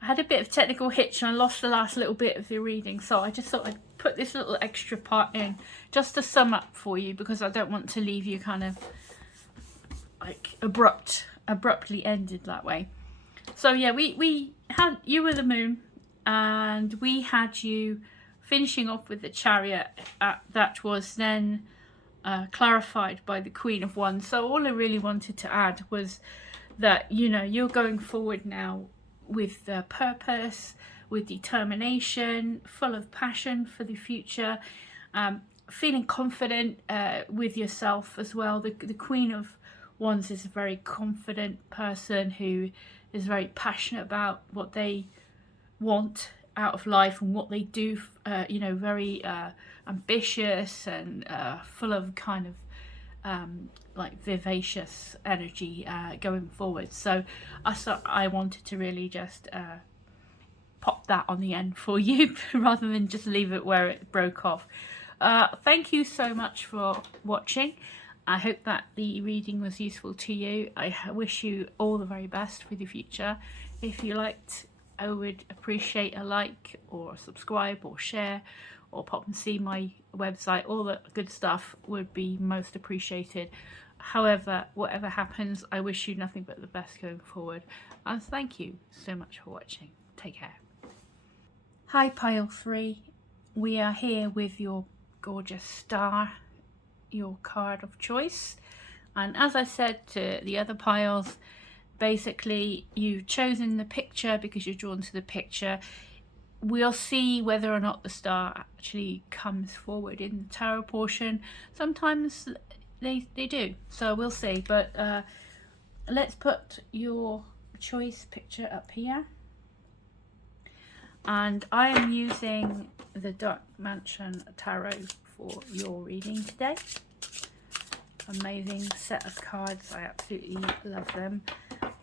I had a bit of technical hitch and I lost the last little bit of the reading, so I just thought I'd put this little extra part in just to sum up for you, because I don't want to leave you kind of like abruptly ended that way. So yeah, we had, you were the moon, and we had you finishing off with the Chariot. That was then clarified by the Queen of Wands. So all I really wanted to add was that, you know, you're going forward now with purpose, with determination, full of passion for the future, feeling confident with yourself as well. The Queen of Wands is a very confident person who is very passionate about what they want out of life and what they do, you know, very ambitious and full of kind of like vivacious energy going forward. So I thought I wanted to really just pop that on the end for you rather than just leave it where it broke off. Thank you so much for watching. I hope that the reading was useful to you. I wish you all the very best for the future. If you liked, I would appreciate a like or subscribe or share or pop and see my website. All that good stuff would be most appreciated. However, whatever happens, I wish you nothing but the best going forward. And thank you so much for watching. Take care. Hi pile 3. We are here with your gorgeous star, your card of choice. And as I said to the other piles, basically you've chosen the picture because you're drawn to the picture. We'll see whether or not the star actually comes forward in the tarot portion. Sometimes they do, so we'll see. But let's put your choice picture up here. And I am using the Dark Mansion Tarot for your reading today. Amazing set of cards. I absolutely love them.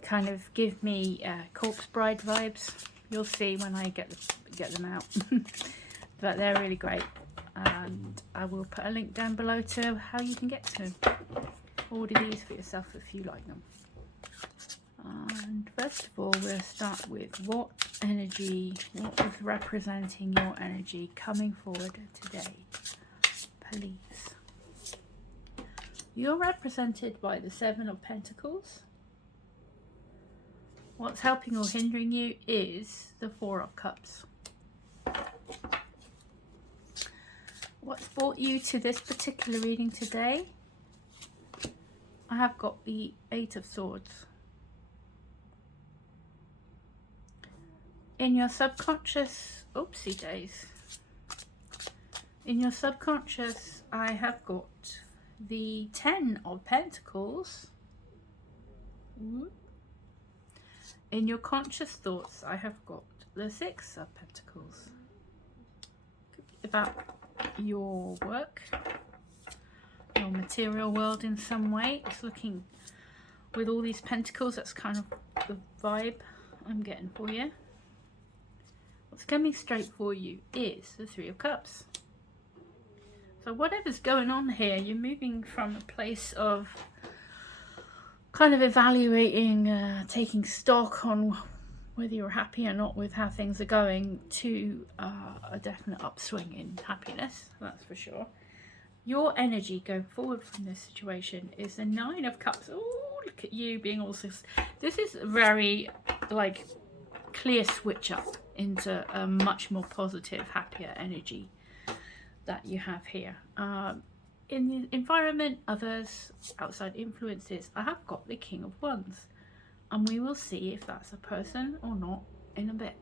Kind of give me Corpse Bride vibes. You'll see when I get them out. But they're really great. And I will put a link down below to how you can get to them. Order these for yourself if you like them. And first of all, we'll start with what energy, what is representing your energy coming forward today, please. You're represented by the 7 of Pentacles. What's helping or hindering you is the 4 of Cups. What's brought you to this particular reading today? I have got the 8 of Swords. In your subconscious, oopsie days. In your subconscious, I have got the 10 of Pentacles. In your conscious thoughts, I have got the 6 of Pentacles. About your work, your material world in some way. It's looking with all these pentacles, that's kind of the vibe I'm getting for you. What's coming straight for you is the 3 of Cups. So whatever's going on here, you're moving from a place of kind of evaluating, taking stock on whether you're happy or not with how things are going, to a definite upswing in happiness, that's for sure. Your energy going forward from this situation is the 9 of Cups. Oh, look at you being also... This is very, like, clear switch up into a much more positive, happier energy that you have here. In the environment, others, outside influences, I have got the King of Wands. And we will see if that's a person or not in a bit.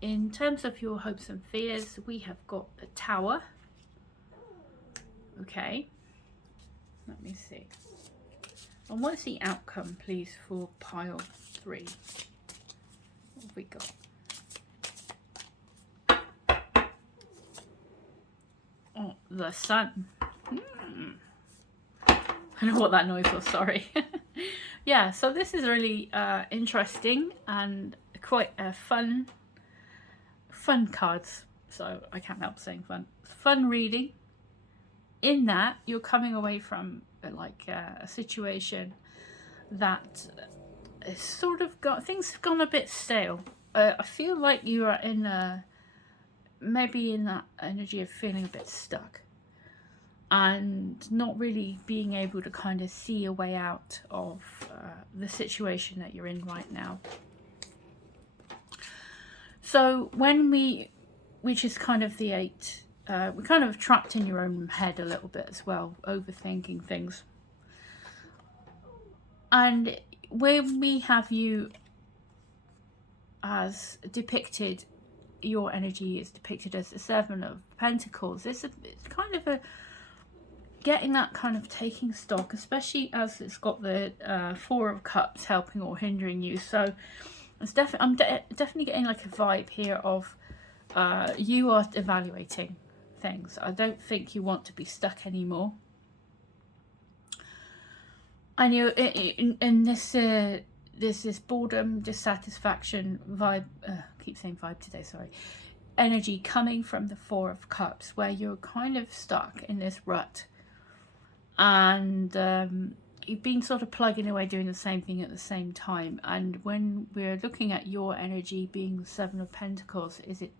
In terms of your hopes and fears, we have got the Tower. Okay. Let me see. And what's the outcome, please, for pile 3? What have we got? Oh, the sun. I don't know what that noise was, sorry. Yeah, so this is really interesting and quite fun cards. So I can't help saying fun reading. In that you're coming away from like a situation that is sort of things have gone a bit stale. I feel like you are in maybe in that energy of feeling a bit stuck and not really being able to kind of see a way out of the situation that you're in right now. So which is kind of the 8, we're kind of trapped in your own head a little bit as well, overthinking things. And when we have you as depicted, your energy is depicted as the 7 of Pentacles. It's kind of a getting that kind of taking stock, especially as it's got the 4 of Cups helping or hindering you. So it's I'm definitely getting like a vibe here of you are evaluating things. I don't think you want to be stuck anymore. And you in this there's this boredom, dissatisfaction vibe. Keep saying vibe today, sorry. Energy coming from the 4 of Cups, where you're kind of stuck in this rut, and you've been sort of plugging away doing the same thing at the same time. And when we're looking at your energy being the 7 of Pentacles, is it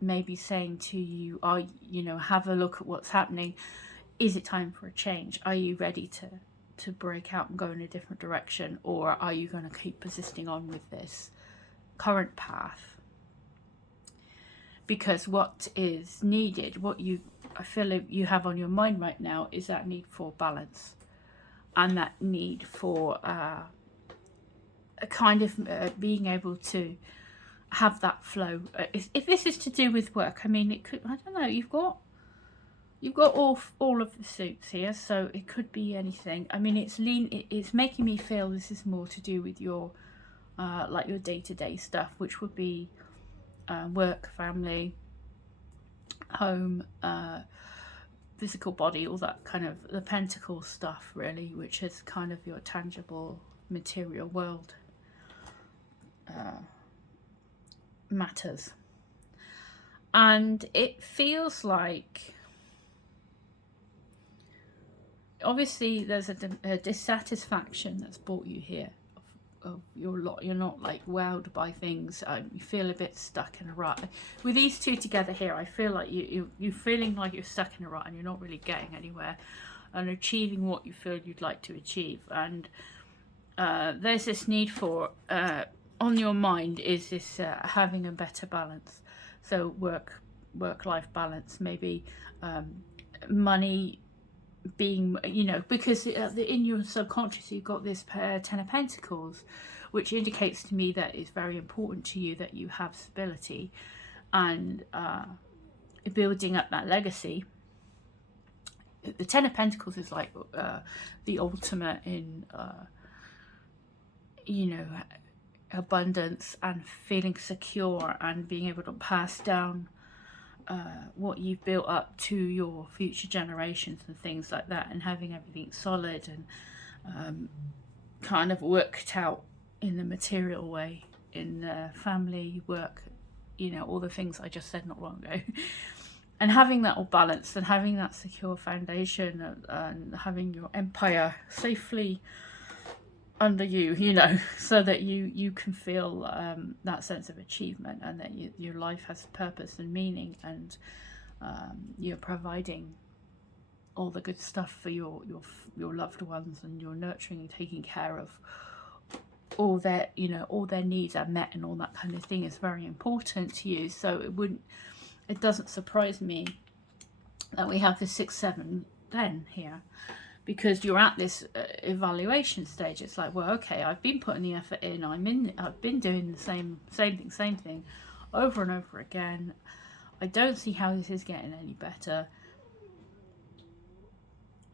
maybe saying to you, have a look at what's happening? Is it time for a change? Are you ready to break out and go in a different direction, or are you going to keep persisting on with this current path? Because what is needed, I feel you have on your mind right now, is that need for balance, and that need for a kind of being able to have that flow. If this is to do with work, I mean, it could, I don't know, you've got all of the suits here, so it could be anything. I mean, it's making me feel this is more to do with your like your day-to-day stuff, which would be work, family, home, physical body, all that kind of the pentacle stuff really, which is kind of your tangible material world matters. And it feels like obviously there's a dissatisfaction that's brought you here of your lot. You're not like wowed by things. You feel a bit stuck in a rut. With these two together here, I feel like you're feeling like you're stuck in a rut and you're not really getting anywhere and achieving what you feel you'd like to achieve. And there's this need for on your mind is this having a better balance. So work-life balance, maybe money being, because in your subconscious you've got this 10 of Pentacles, which indicates to me that it's very important to you that you have stability and building up that legacy. The 10 of Pentacles is like the ultimate in abundance and feeling secure and being able to pass down what you've built up to your future generations and things like that, and having everything solid and kind of worked out in the material way, in family, work, all the things I just said not long ago. And having that all balanced and having that secure foundation and having your empire safely under you, so that you can feel that sense of achievement, and that your life has purpose and meaning, and you're providing all the good stuff for your loved ones, and you're nurturing and taking care of all their needs are met, and all that kind of thing is very important to you. So it doesn't surprise me that we have the 6-7 then here, because you're at this evaluation stage. It's like, well, okay, I've been putting the effort in. I've been doing the same thing over and over again. I don't see how this is getting any better.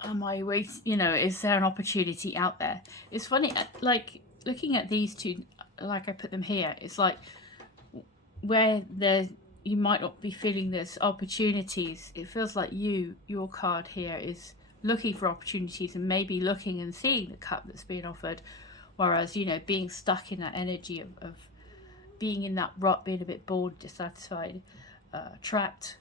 am I waiting, you know, is there an opportunity out there? It's funny, like looking at these two, like I put them here, it's like where there you might not be feeling there's opportunities. It feels like your card here is looking for opportunities and maybe looking and seeing the cup that's being offered, whereas, you know, being stuck in that energy of being in that rut, being a bit bored, dissatisfied, trapped,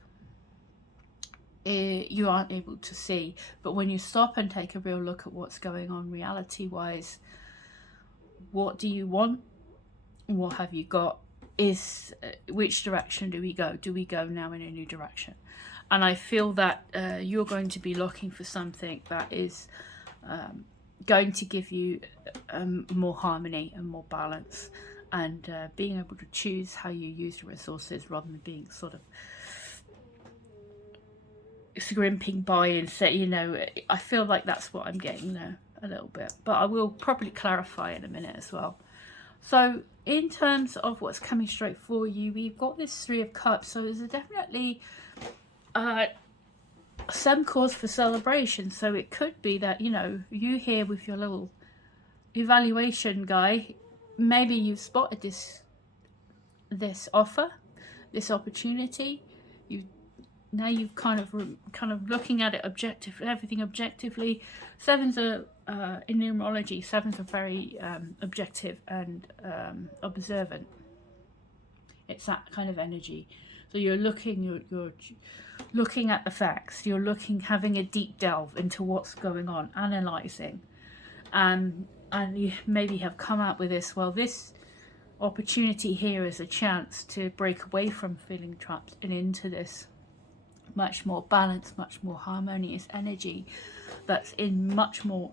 you aren't able to see. But when you stop and take a real look at what's going on reality wise, what do you want, what have you got, is which direction do we go? Do we go now in a new direction? And I feel that you're going to be looking for something that is going to give you more harmony and more balance, and being able to choose how you use the resources rather than being sort of scrimping by and say, you know, I feel like that's what I'm getting there a little bit, but I will probably clarify in a minute as well. So in terms of what's coming straight for you, we've got this Three of Cups, so there's definitely some cause for celebration. So it could be that, you know, you here with your little evaluation guy, maybe you've spotted this offer, this opportunity. Now you've kind of looking at it everything objectively. Sevens are in numerology. Sevens are very objective and observant. It's that kind of energy. So you're looking at the facts. You're having a deep delve into what's going on, analysing, and you maybe have come out with this. Well, this opportunity here is a chance to break away from feeling trapped and into this much more balanced, much more harmonious energy that's in much more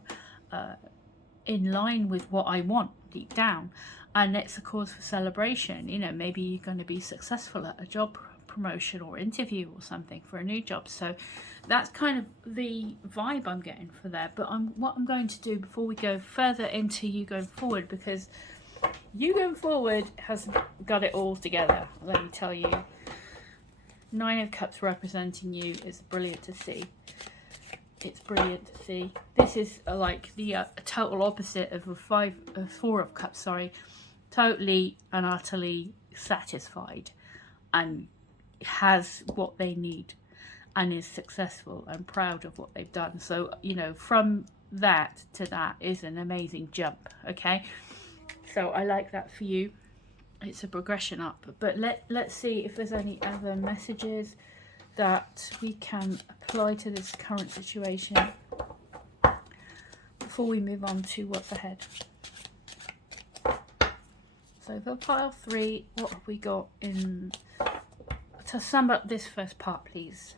in line with what I want deep down. And it's a cause for celebration. You know, maybe you're going to be successful at a job promotion or interview or something for a new job. So that's kind of the vibe I'm getting for there. But what I'm going to do before we go further into you going forward, because you going forward has got it all together, let me tell you. Nine of Cups representing you is brilliant to see. It's brilliant to see. This is like the total opposite of a Four of Cups, sorry. Totally and utterly satisfied and has what they need and is successful and proud of what they've done. So, you know, from that to that is an amazing jump, okay? So I like that for you. It's a progression up, but let's see if there's any other messages that we can apply to this current situation before we move on to what's ahead. So for pile 3, what have we got in to sum up this first part, please?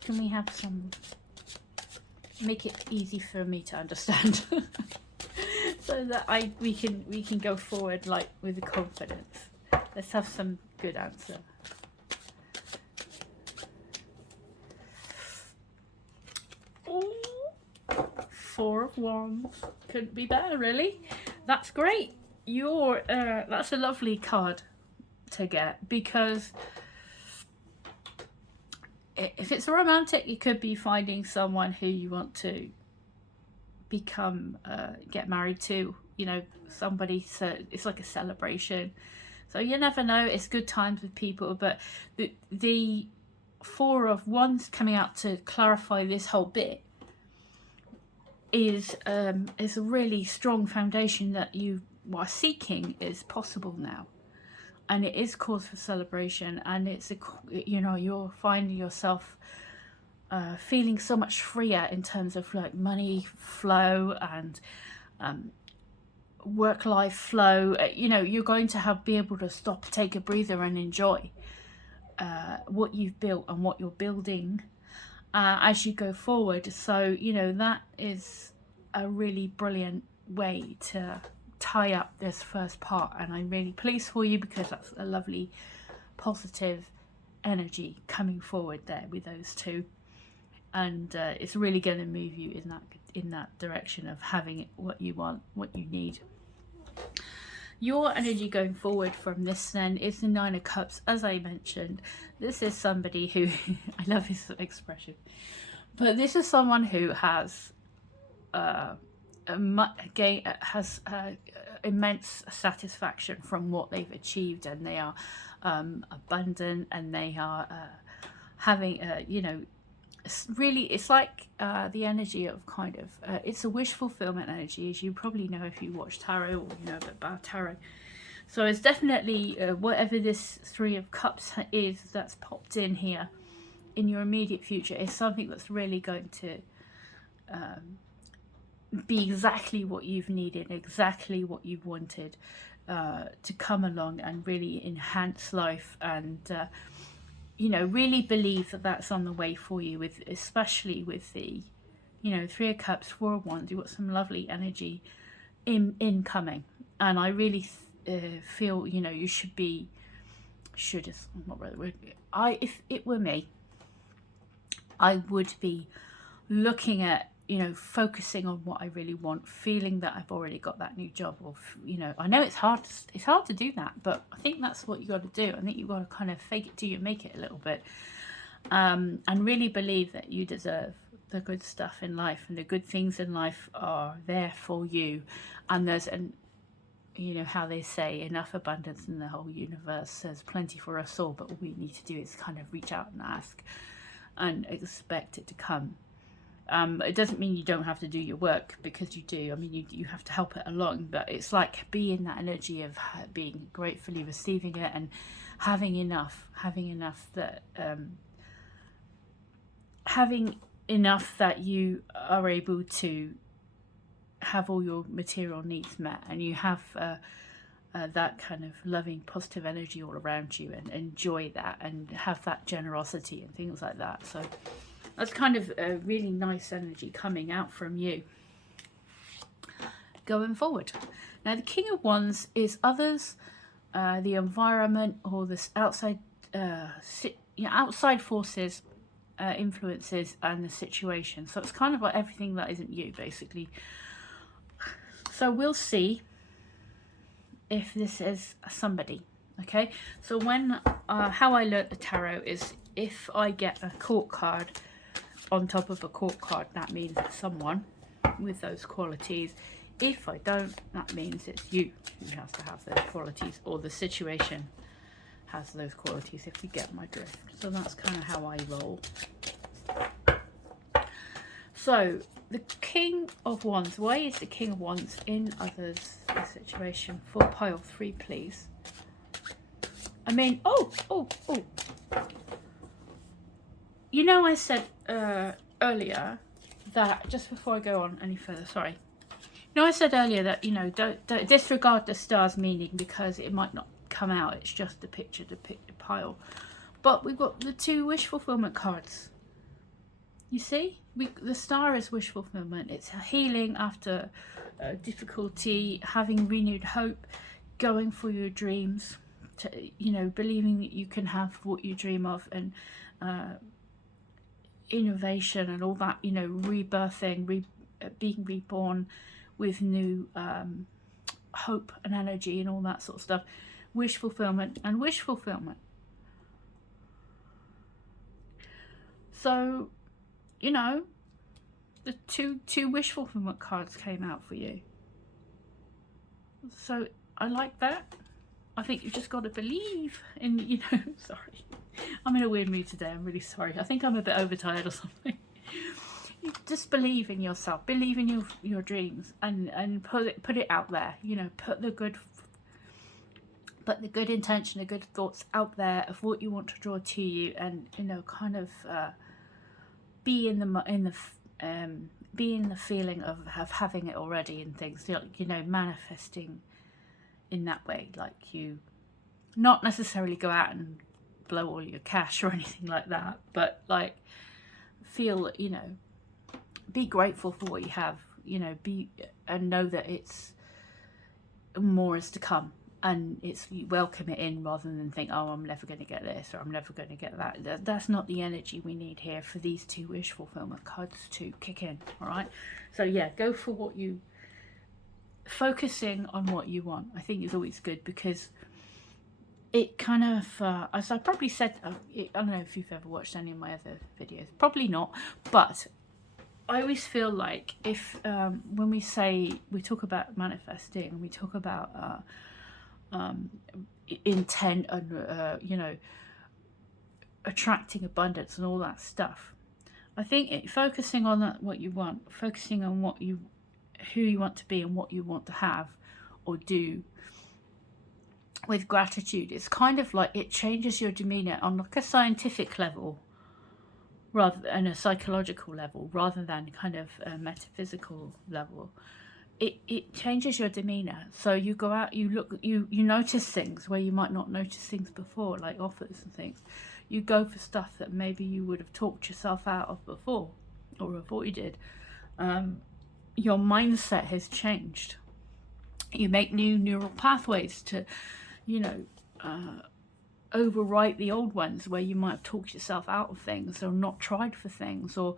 Can we have some, make it easy for me to understand. So that we can go forward like with confidence. Let's have some good answer. Ooh, 4 of Wands. Couldn't be better, really. That's great. That's a lovely card to get, because if it's a romantic, you could be finding someone who you want to get married to, you know, somebody. So it's like a celebration. So you never know. It's good times with people. But the 4 of Wands coming out to clarify this whole bit is a really strong foundation that you are seeking is possible now, and it is cause for celebration. And it's you know, you're finding yourself feeling so much freer in terms of like money flow and work-life flow. You know, you're going to be able to stop, take a breather and enjoy what you've built and what you're building as you go forward. So, you know, that is a really brilliant way to tie up this first part, and I'm really pleased for you because that's a lovely positive energy coming forward there with those two. And it's really going to move you in that direction of having what you want, what you need. Your energy going forward from this then is the 9 of Cups. As I mentioned, this is somebody who I love this expression, But this is someone who has has immense satisfaction from what they've achieved, and they are abundant, and they are having really, it's like the energy of kind of it's a wish fulfillment energy, as you probably know if you watch tarot or you know a bit about tarot. So it's definitely whatever this Three of Cups is that's popped in here in your immediate future is something that's really going to be exactly what you've needed, exactly what you've wanted to come along and really enhance life, and really believe that that's on the way for you, with especially with the Three of Cups, Four of Wands. You've got some lovely energy incoming, and I really feel you if it were me, I would be looking at focusing on what I really want, feeling that I've already got that new job, or I know it's hard to do that, but I think that's what you got to do. I think you've got to kind of fake it till you make it a little bit, and really believe that you deserve the good stuff in life, and the good things in life are there for you, and there's how they say, enough abundance in the whole universe, there's plenty for us all, but all we need to do is kind of reach out and ask and expect it to come. It doesn't mean you don't have to do your work, because you do. I mean, you have to help it along, but it's like being that energy of being gratefully receiving it, and having enough that you are able to have all your material needs met, and you have that kind of loving, positive energy all around you, and enjoy that, and have that generosity and things like that. So that's kind of a really nice energy coming out from you going forward. Now, the King of Wands is others, the environment, or this outside outside forces, influences, and the situation. So it's kind of like everything that isn't you, basically. So we'll see if this is somebody. Okay, so when how I learnt the tarot is, if I get a court card on top of a court card, that means it's someone with those qualities. If I don't, that means it's you who has to have those qualities, or the situation has those qualities, if you get my drift. So that's kind of how I roll. So the King of Wands, why is the King of Wands in others' situation? For pile 3, please. I mean, oh. I said earlier that, just before I go on any further, sorry. I said earlier that, don't disregard the star's meaning, because it might not come out. It's just a picture to pick the pile. But we've got the 2 wish fulfillment cards. You see? The star is wish fulfillment. It's healing after difficulty, having renewed hope, going for your dreams, believing that you can have what you dream of, and innovation and all that, rebirthing, being reborn with new hope and energy and all that sort of stuff. Wish fulfillment and wish fulfillment. So the two wish fulfillment cards came out for you. So I like that. I think you've just got to believe in, sorry. I'm in a weird mood today. I'm really sorry. I think I'm a bit overtired or something. You just believe in yourself. Believe in your dreams, and put it out there. Put the good intention, the good thoughts out there of what you want to draw to you, and kind of be in the feeling of having it already, and things, manifesting in that way. Like, you not necessarily go out and blow all your cash or anything like that, but like, feel, be grateful for what you have, and know that it's more is to come, and it's, you welcome it in, rather than think, oh, I'm never going to get this, or I'm never going to get that. That's not the energy we need here for these 2 wish fulfillment cards to kick in. All right, so yeah, go for what you, focusing on what you want, I think is always good, because it kind of, as I probably said, I don't know if you've ever watched any of my other videos, probably not, but I always feel like if when we talk about manifesting and we talk about intent and you know, attracting abundance and all that stuff, I think focusing on that, what you want, focusing on who you want to be and what you want to have or do with gratitude, it's kind of like it changes your demeanor on like a scientific level rather than a psychological level, rather than kind of a metaphysical level. It changes your demeanor. So you go out, you look, you notice things where you might not notice things before, like offers and things. You go for stuff that maybe you would have talked yourself out of before or avoided. Your mindset has changed. You make new neural pathways to, you know, overwrite the old ones where you might have talked yourself out of things or not tried for things, or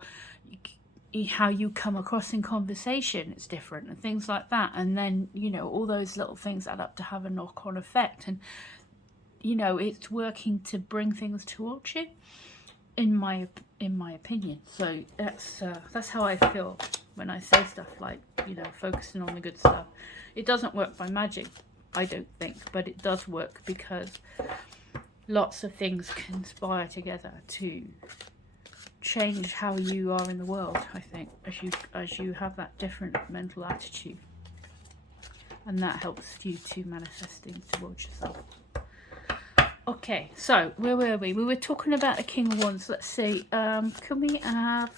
how you come across in conversation is different and things like that. And then, you know, all those little things add up to have a knock-on effect, and you know, it's working to bring things towards you, in my opinion. So that's how I feel when I say stuff like, you know, focusing on the good stuff. It doesn't work by magic, I don't think, but it does work because lots of things conspire together to change how you are in the world, I think, as you have that different mental attitude, and that helps you to manifesting towards yourself. Okay, so where were we? We were talking about the King of Wands. Let's see, can we have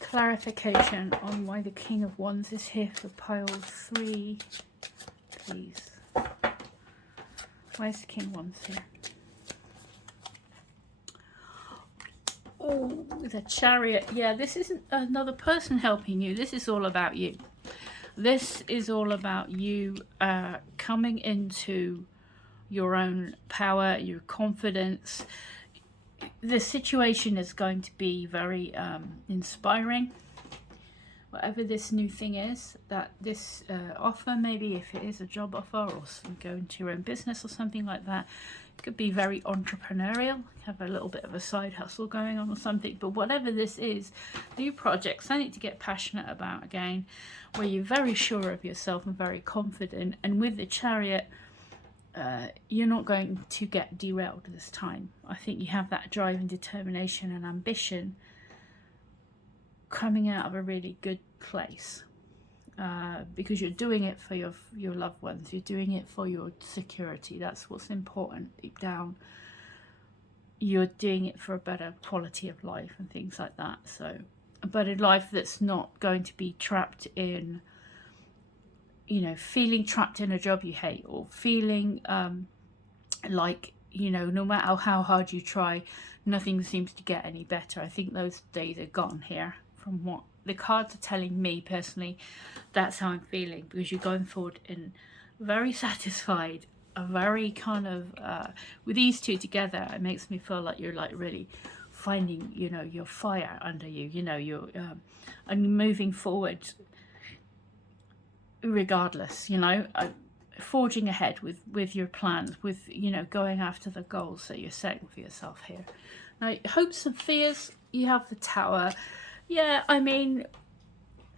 clarification on why the King of Wands is here for pile 3, please? Where's the King of Wands here? Oh, the Chariot. Yeah, this isn't another person helping you. This is all about you. This is all about you coming into your own power, your confidence. The situation is going to be very inspiring. Whatever this new thing is, that this offer, maybe if it is a job offer or go into your own business or something like that, it could be very entrepreneurial, have a little bit of a side hustle going on or something. But whatever this is, new projects, something to get passionate about again, where you're very sure of yourself and very confident. And with the Chariot, you're not going to get derailed this time. I think you have that drive and determination and ambition coming out of a really good place, because you're doing it for your loved ones, you're doing it for your security. That's what's important deep down. You're doing it for a better quality of life and things like that. So, but a life that's not going to be trapped in, you know, feeling trapped in a job you hate, or feeling like, you know, no matter how hard you try, nothing seems to get any better. I think those days are gone here. From what the cards are telling me personally, that's how I'm feeling, because you're going forward in very satisfied, a very kind of with these two together, it makes me feel like you're like really finding, you know, your fire under you, you know, you're and moving forward regardless, you know, forging ahead with your plans, with, you know, going after the goals that you're setting for yourself here. Now, hopes and fears, you have the Tower. Yeah, I mean,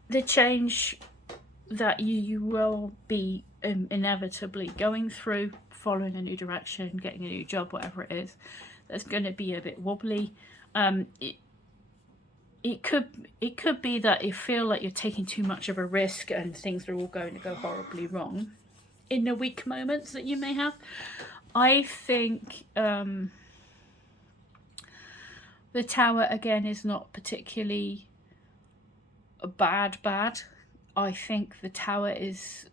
the change that you will be inevitably going through, following a new direction, getting a new job, whatever it is, that's going to be a bit wobbly. It could be that you feel like you're taking too much of a risk and things are all going to go horribly wrong in the weak moments that you may have. I think the Tower, again, is not particularly bad. I think the Tower is,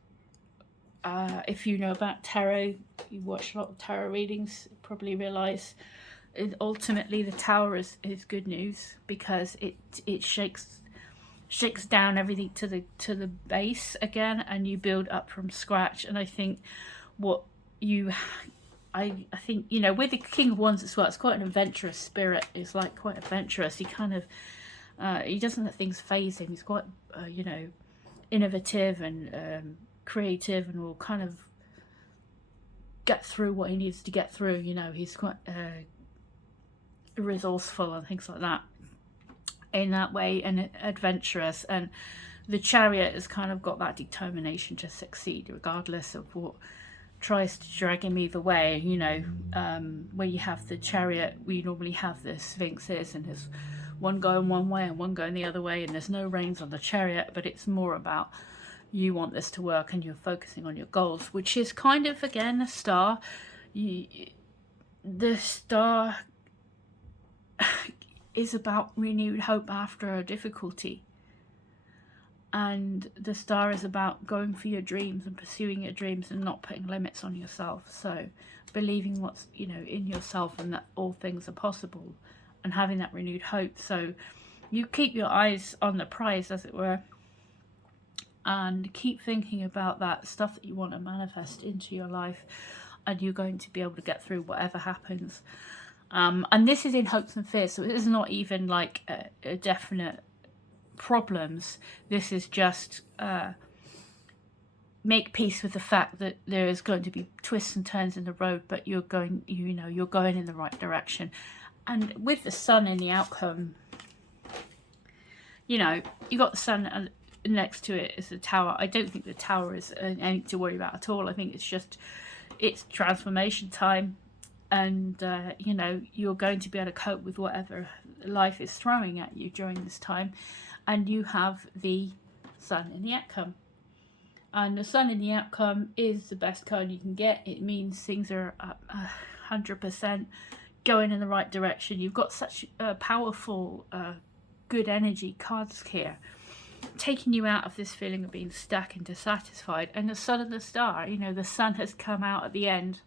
if you know about tarot, you watch a lot of tarot readings, you probably realise ultimately the Tower is good news, because it shakes down everything to the base again, and you build up from scratch. And I think I think, you know, with the King of Wands as well, it's quite an adventurous spirit. It's like quite adventurous. He kind of he doesn't let things phase him. He's quite you know, innovative and creative, and will kind of get through what he needs to get through. You know, he's quite resourceful and things like that in that way, and adventurous. And the Chariot has kind of got that determination to succeed regardless of what tries to drag him either way. You know, where you have the Chariot, we normally have the Sphinxes, and there's one going one way and one going the other way, and there's no reins on the Chariot, but it's more about you want this to work and you're focusing on your goals, which is kind of, again, a star. The star is about renewed hope after a difficulty, and the star is about going for your dreams and pursuing your dreams and not putting limits on yourself. So believing what's, you know, in yourself, and that all things are possible, and having that renewed hope. So you keep your eyes on the prize, as it were, and keep thinking about that stuff that you want to manifest into your life, and you're going to be able to get through whatever happens. And this is in hopes and fears, so it is not even like a definite problems. This is just make peace with the fact that there is going to be twists and turns in the road, but you're going, you know, you're going in the right direction. And with the sun in the outcome, you know, you got the sun, and next to it is the tower. I don't think the tower is anything to worry about at all. I think it's just, it's transformation time, and you know, you're going to be able to cope with whatever life is throwing at you during this time. And you have the sun in the outcome, and the sun in the outcome is the best card you can get. It means things are 100% going in the right direction. You've got such powerful good energy cards here, taking you out of this feeling of being stuck and dissatisfied. And the sun and the star, you know, the sun has come out at the end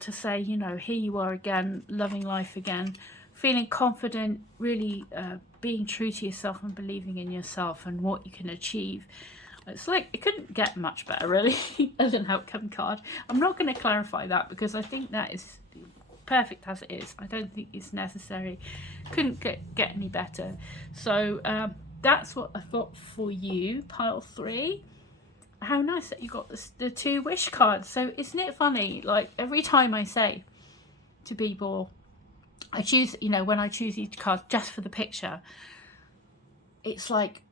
to say, you know, here you are again, loving life again, feeling confident, really being true to yourself and believing in yourself and what you can achieve. It's like, it couldn't get much better, really, as an outcome card. I'm not going to clarify that because I think that is perfect as it is. I don't think it's necessary. Couldn't get any better. So that's what I thought for you, pile 3. How nice that you got the 2 wish cards. So isn't it funny, like every time I say to people, I choose, you know, when I choose each card just for the picture, it's like,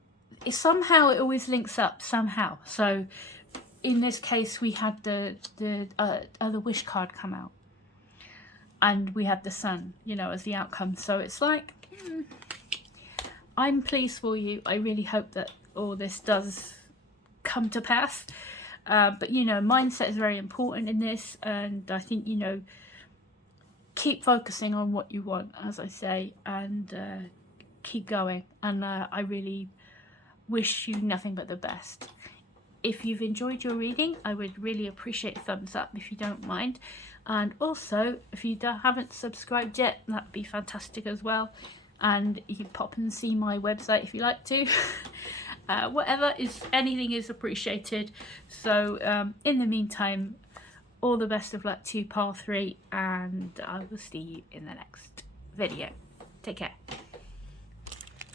somehow it always links up somehow. So in this case, we had the other wish card come out, and we had the sun, you know, as the outcome. So it's like, I'm pleased for you. I really hope that all this does come to pass. But, you know, mindset is very important in this. And I think, you know, keep focusing on what you want, as I say, and keep going. And I really wish you nothing but the best. If you've enjoyed your reading, I would really appreciate a thumbs up if you don't mind. And also, if you haven't subscribed yet, that'd be fantastic as well. And you can pop and see my website if you like to. Anything is appreciated. So in the meantime, all the best of luck to pile 3, and I will see you in the next video. Take care.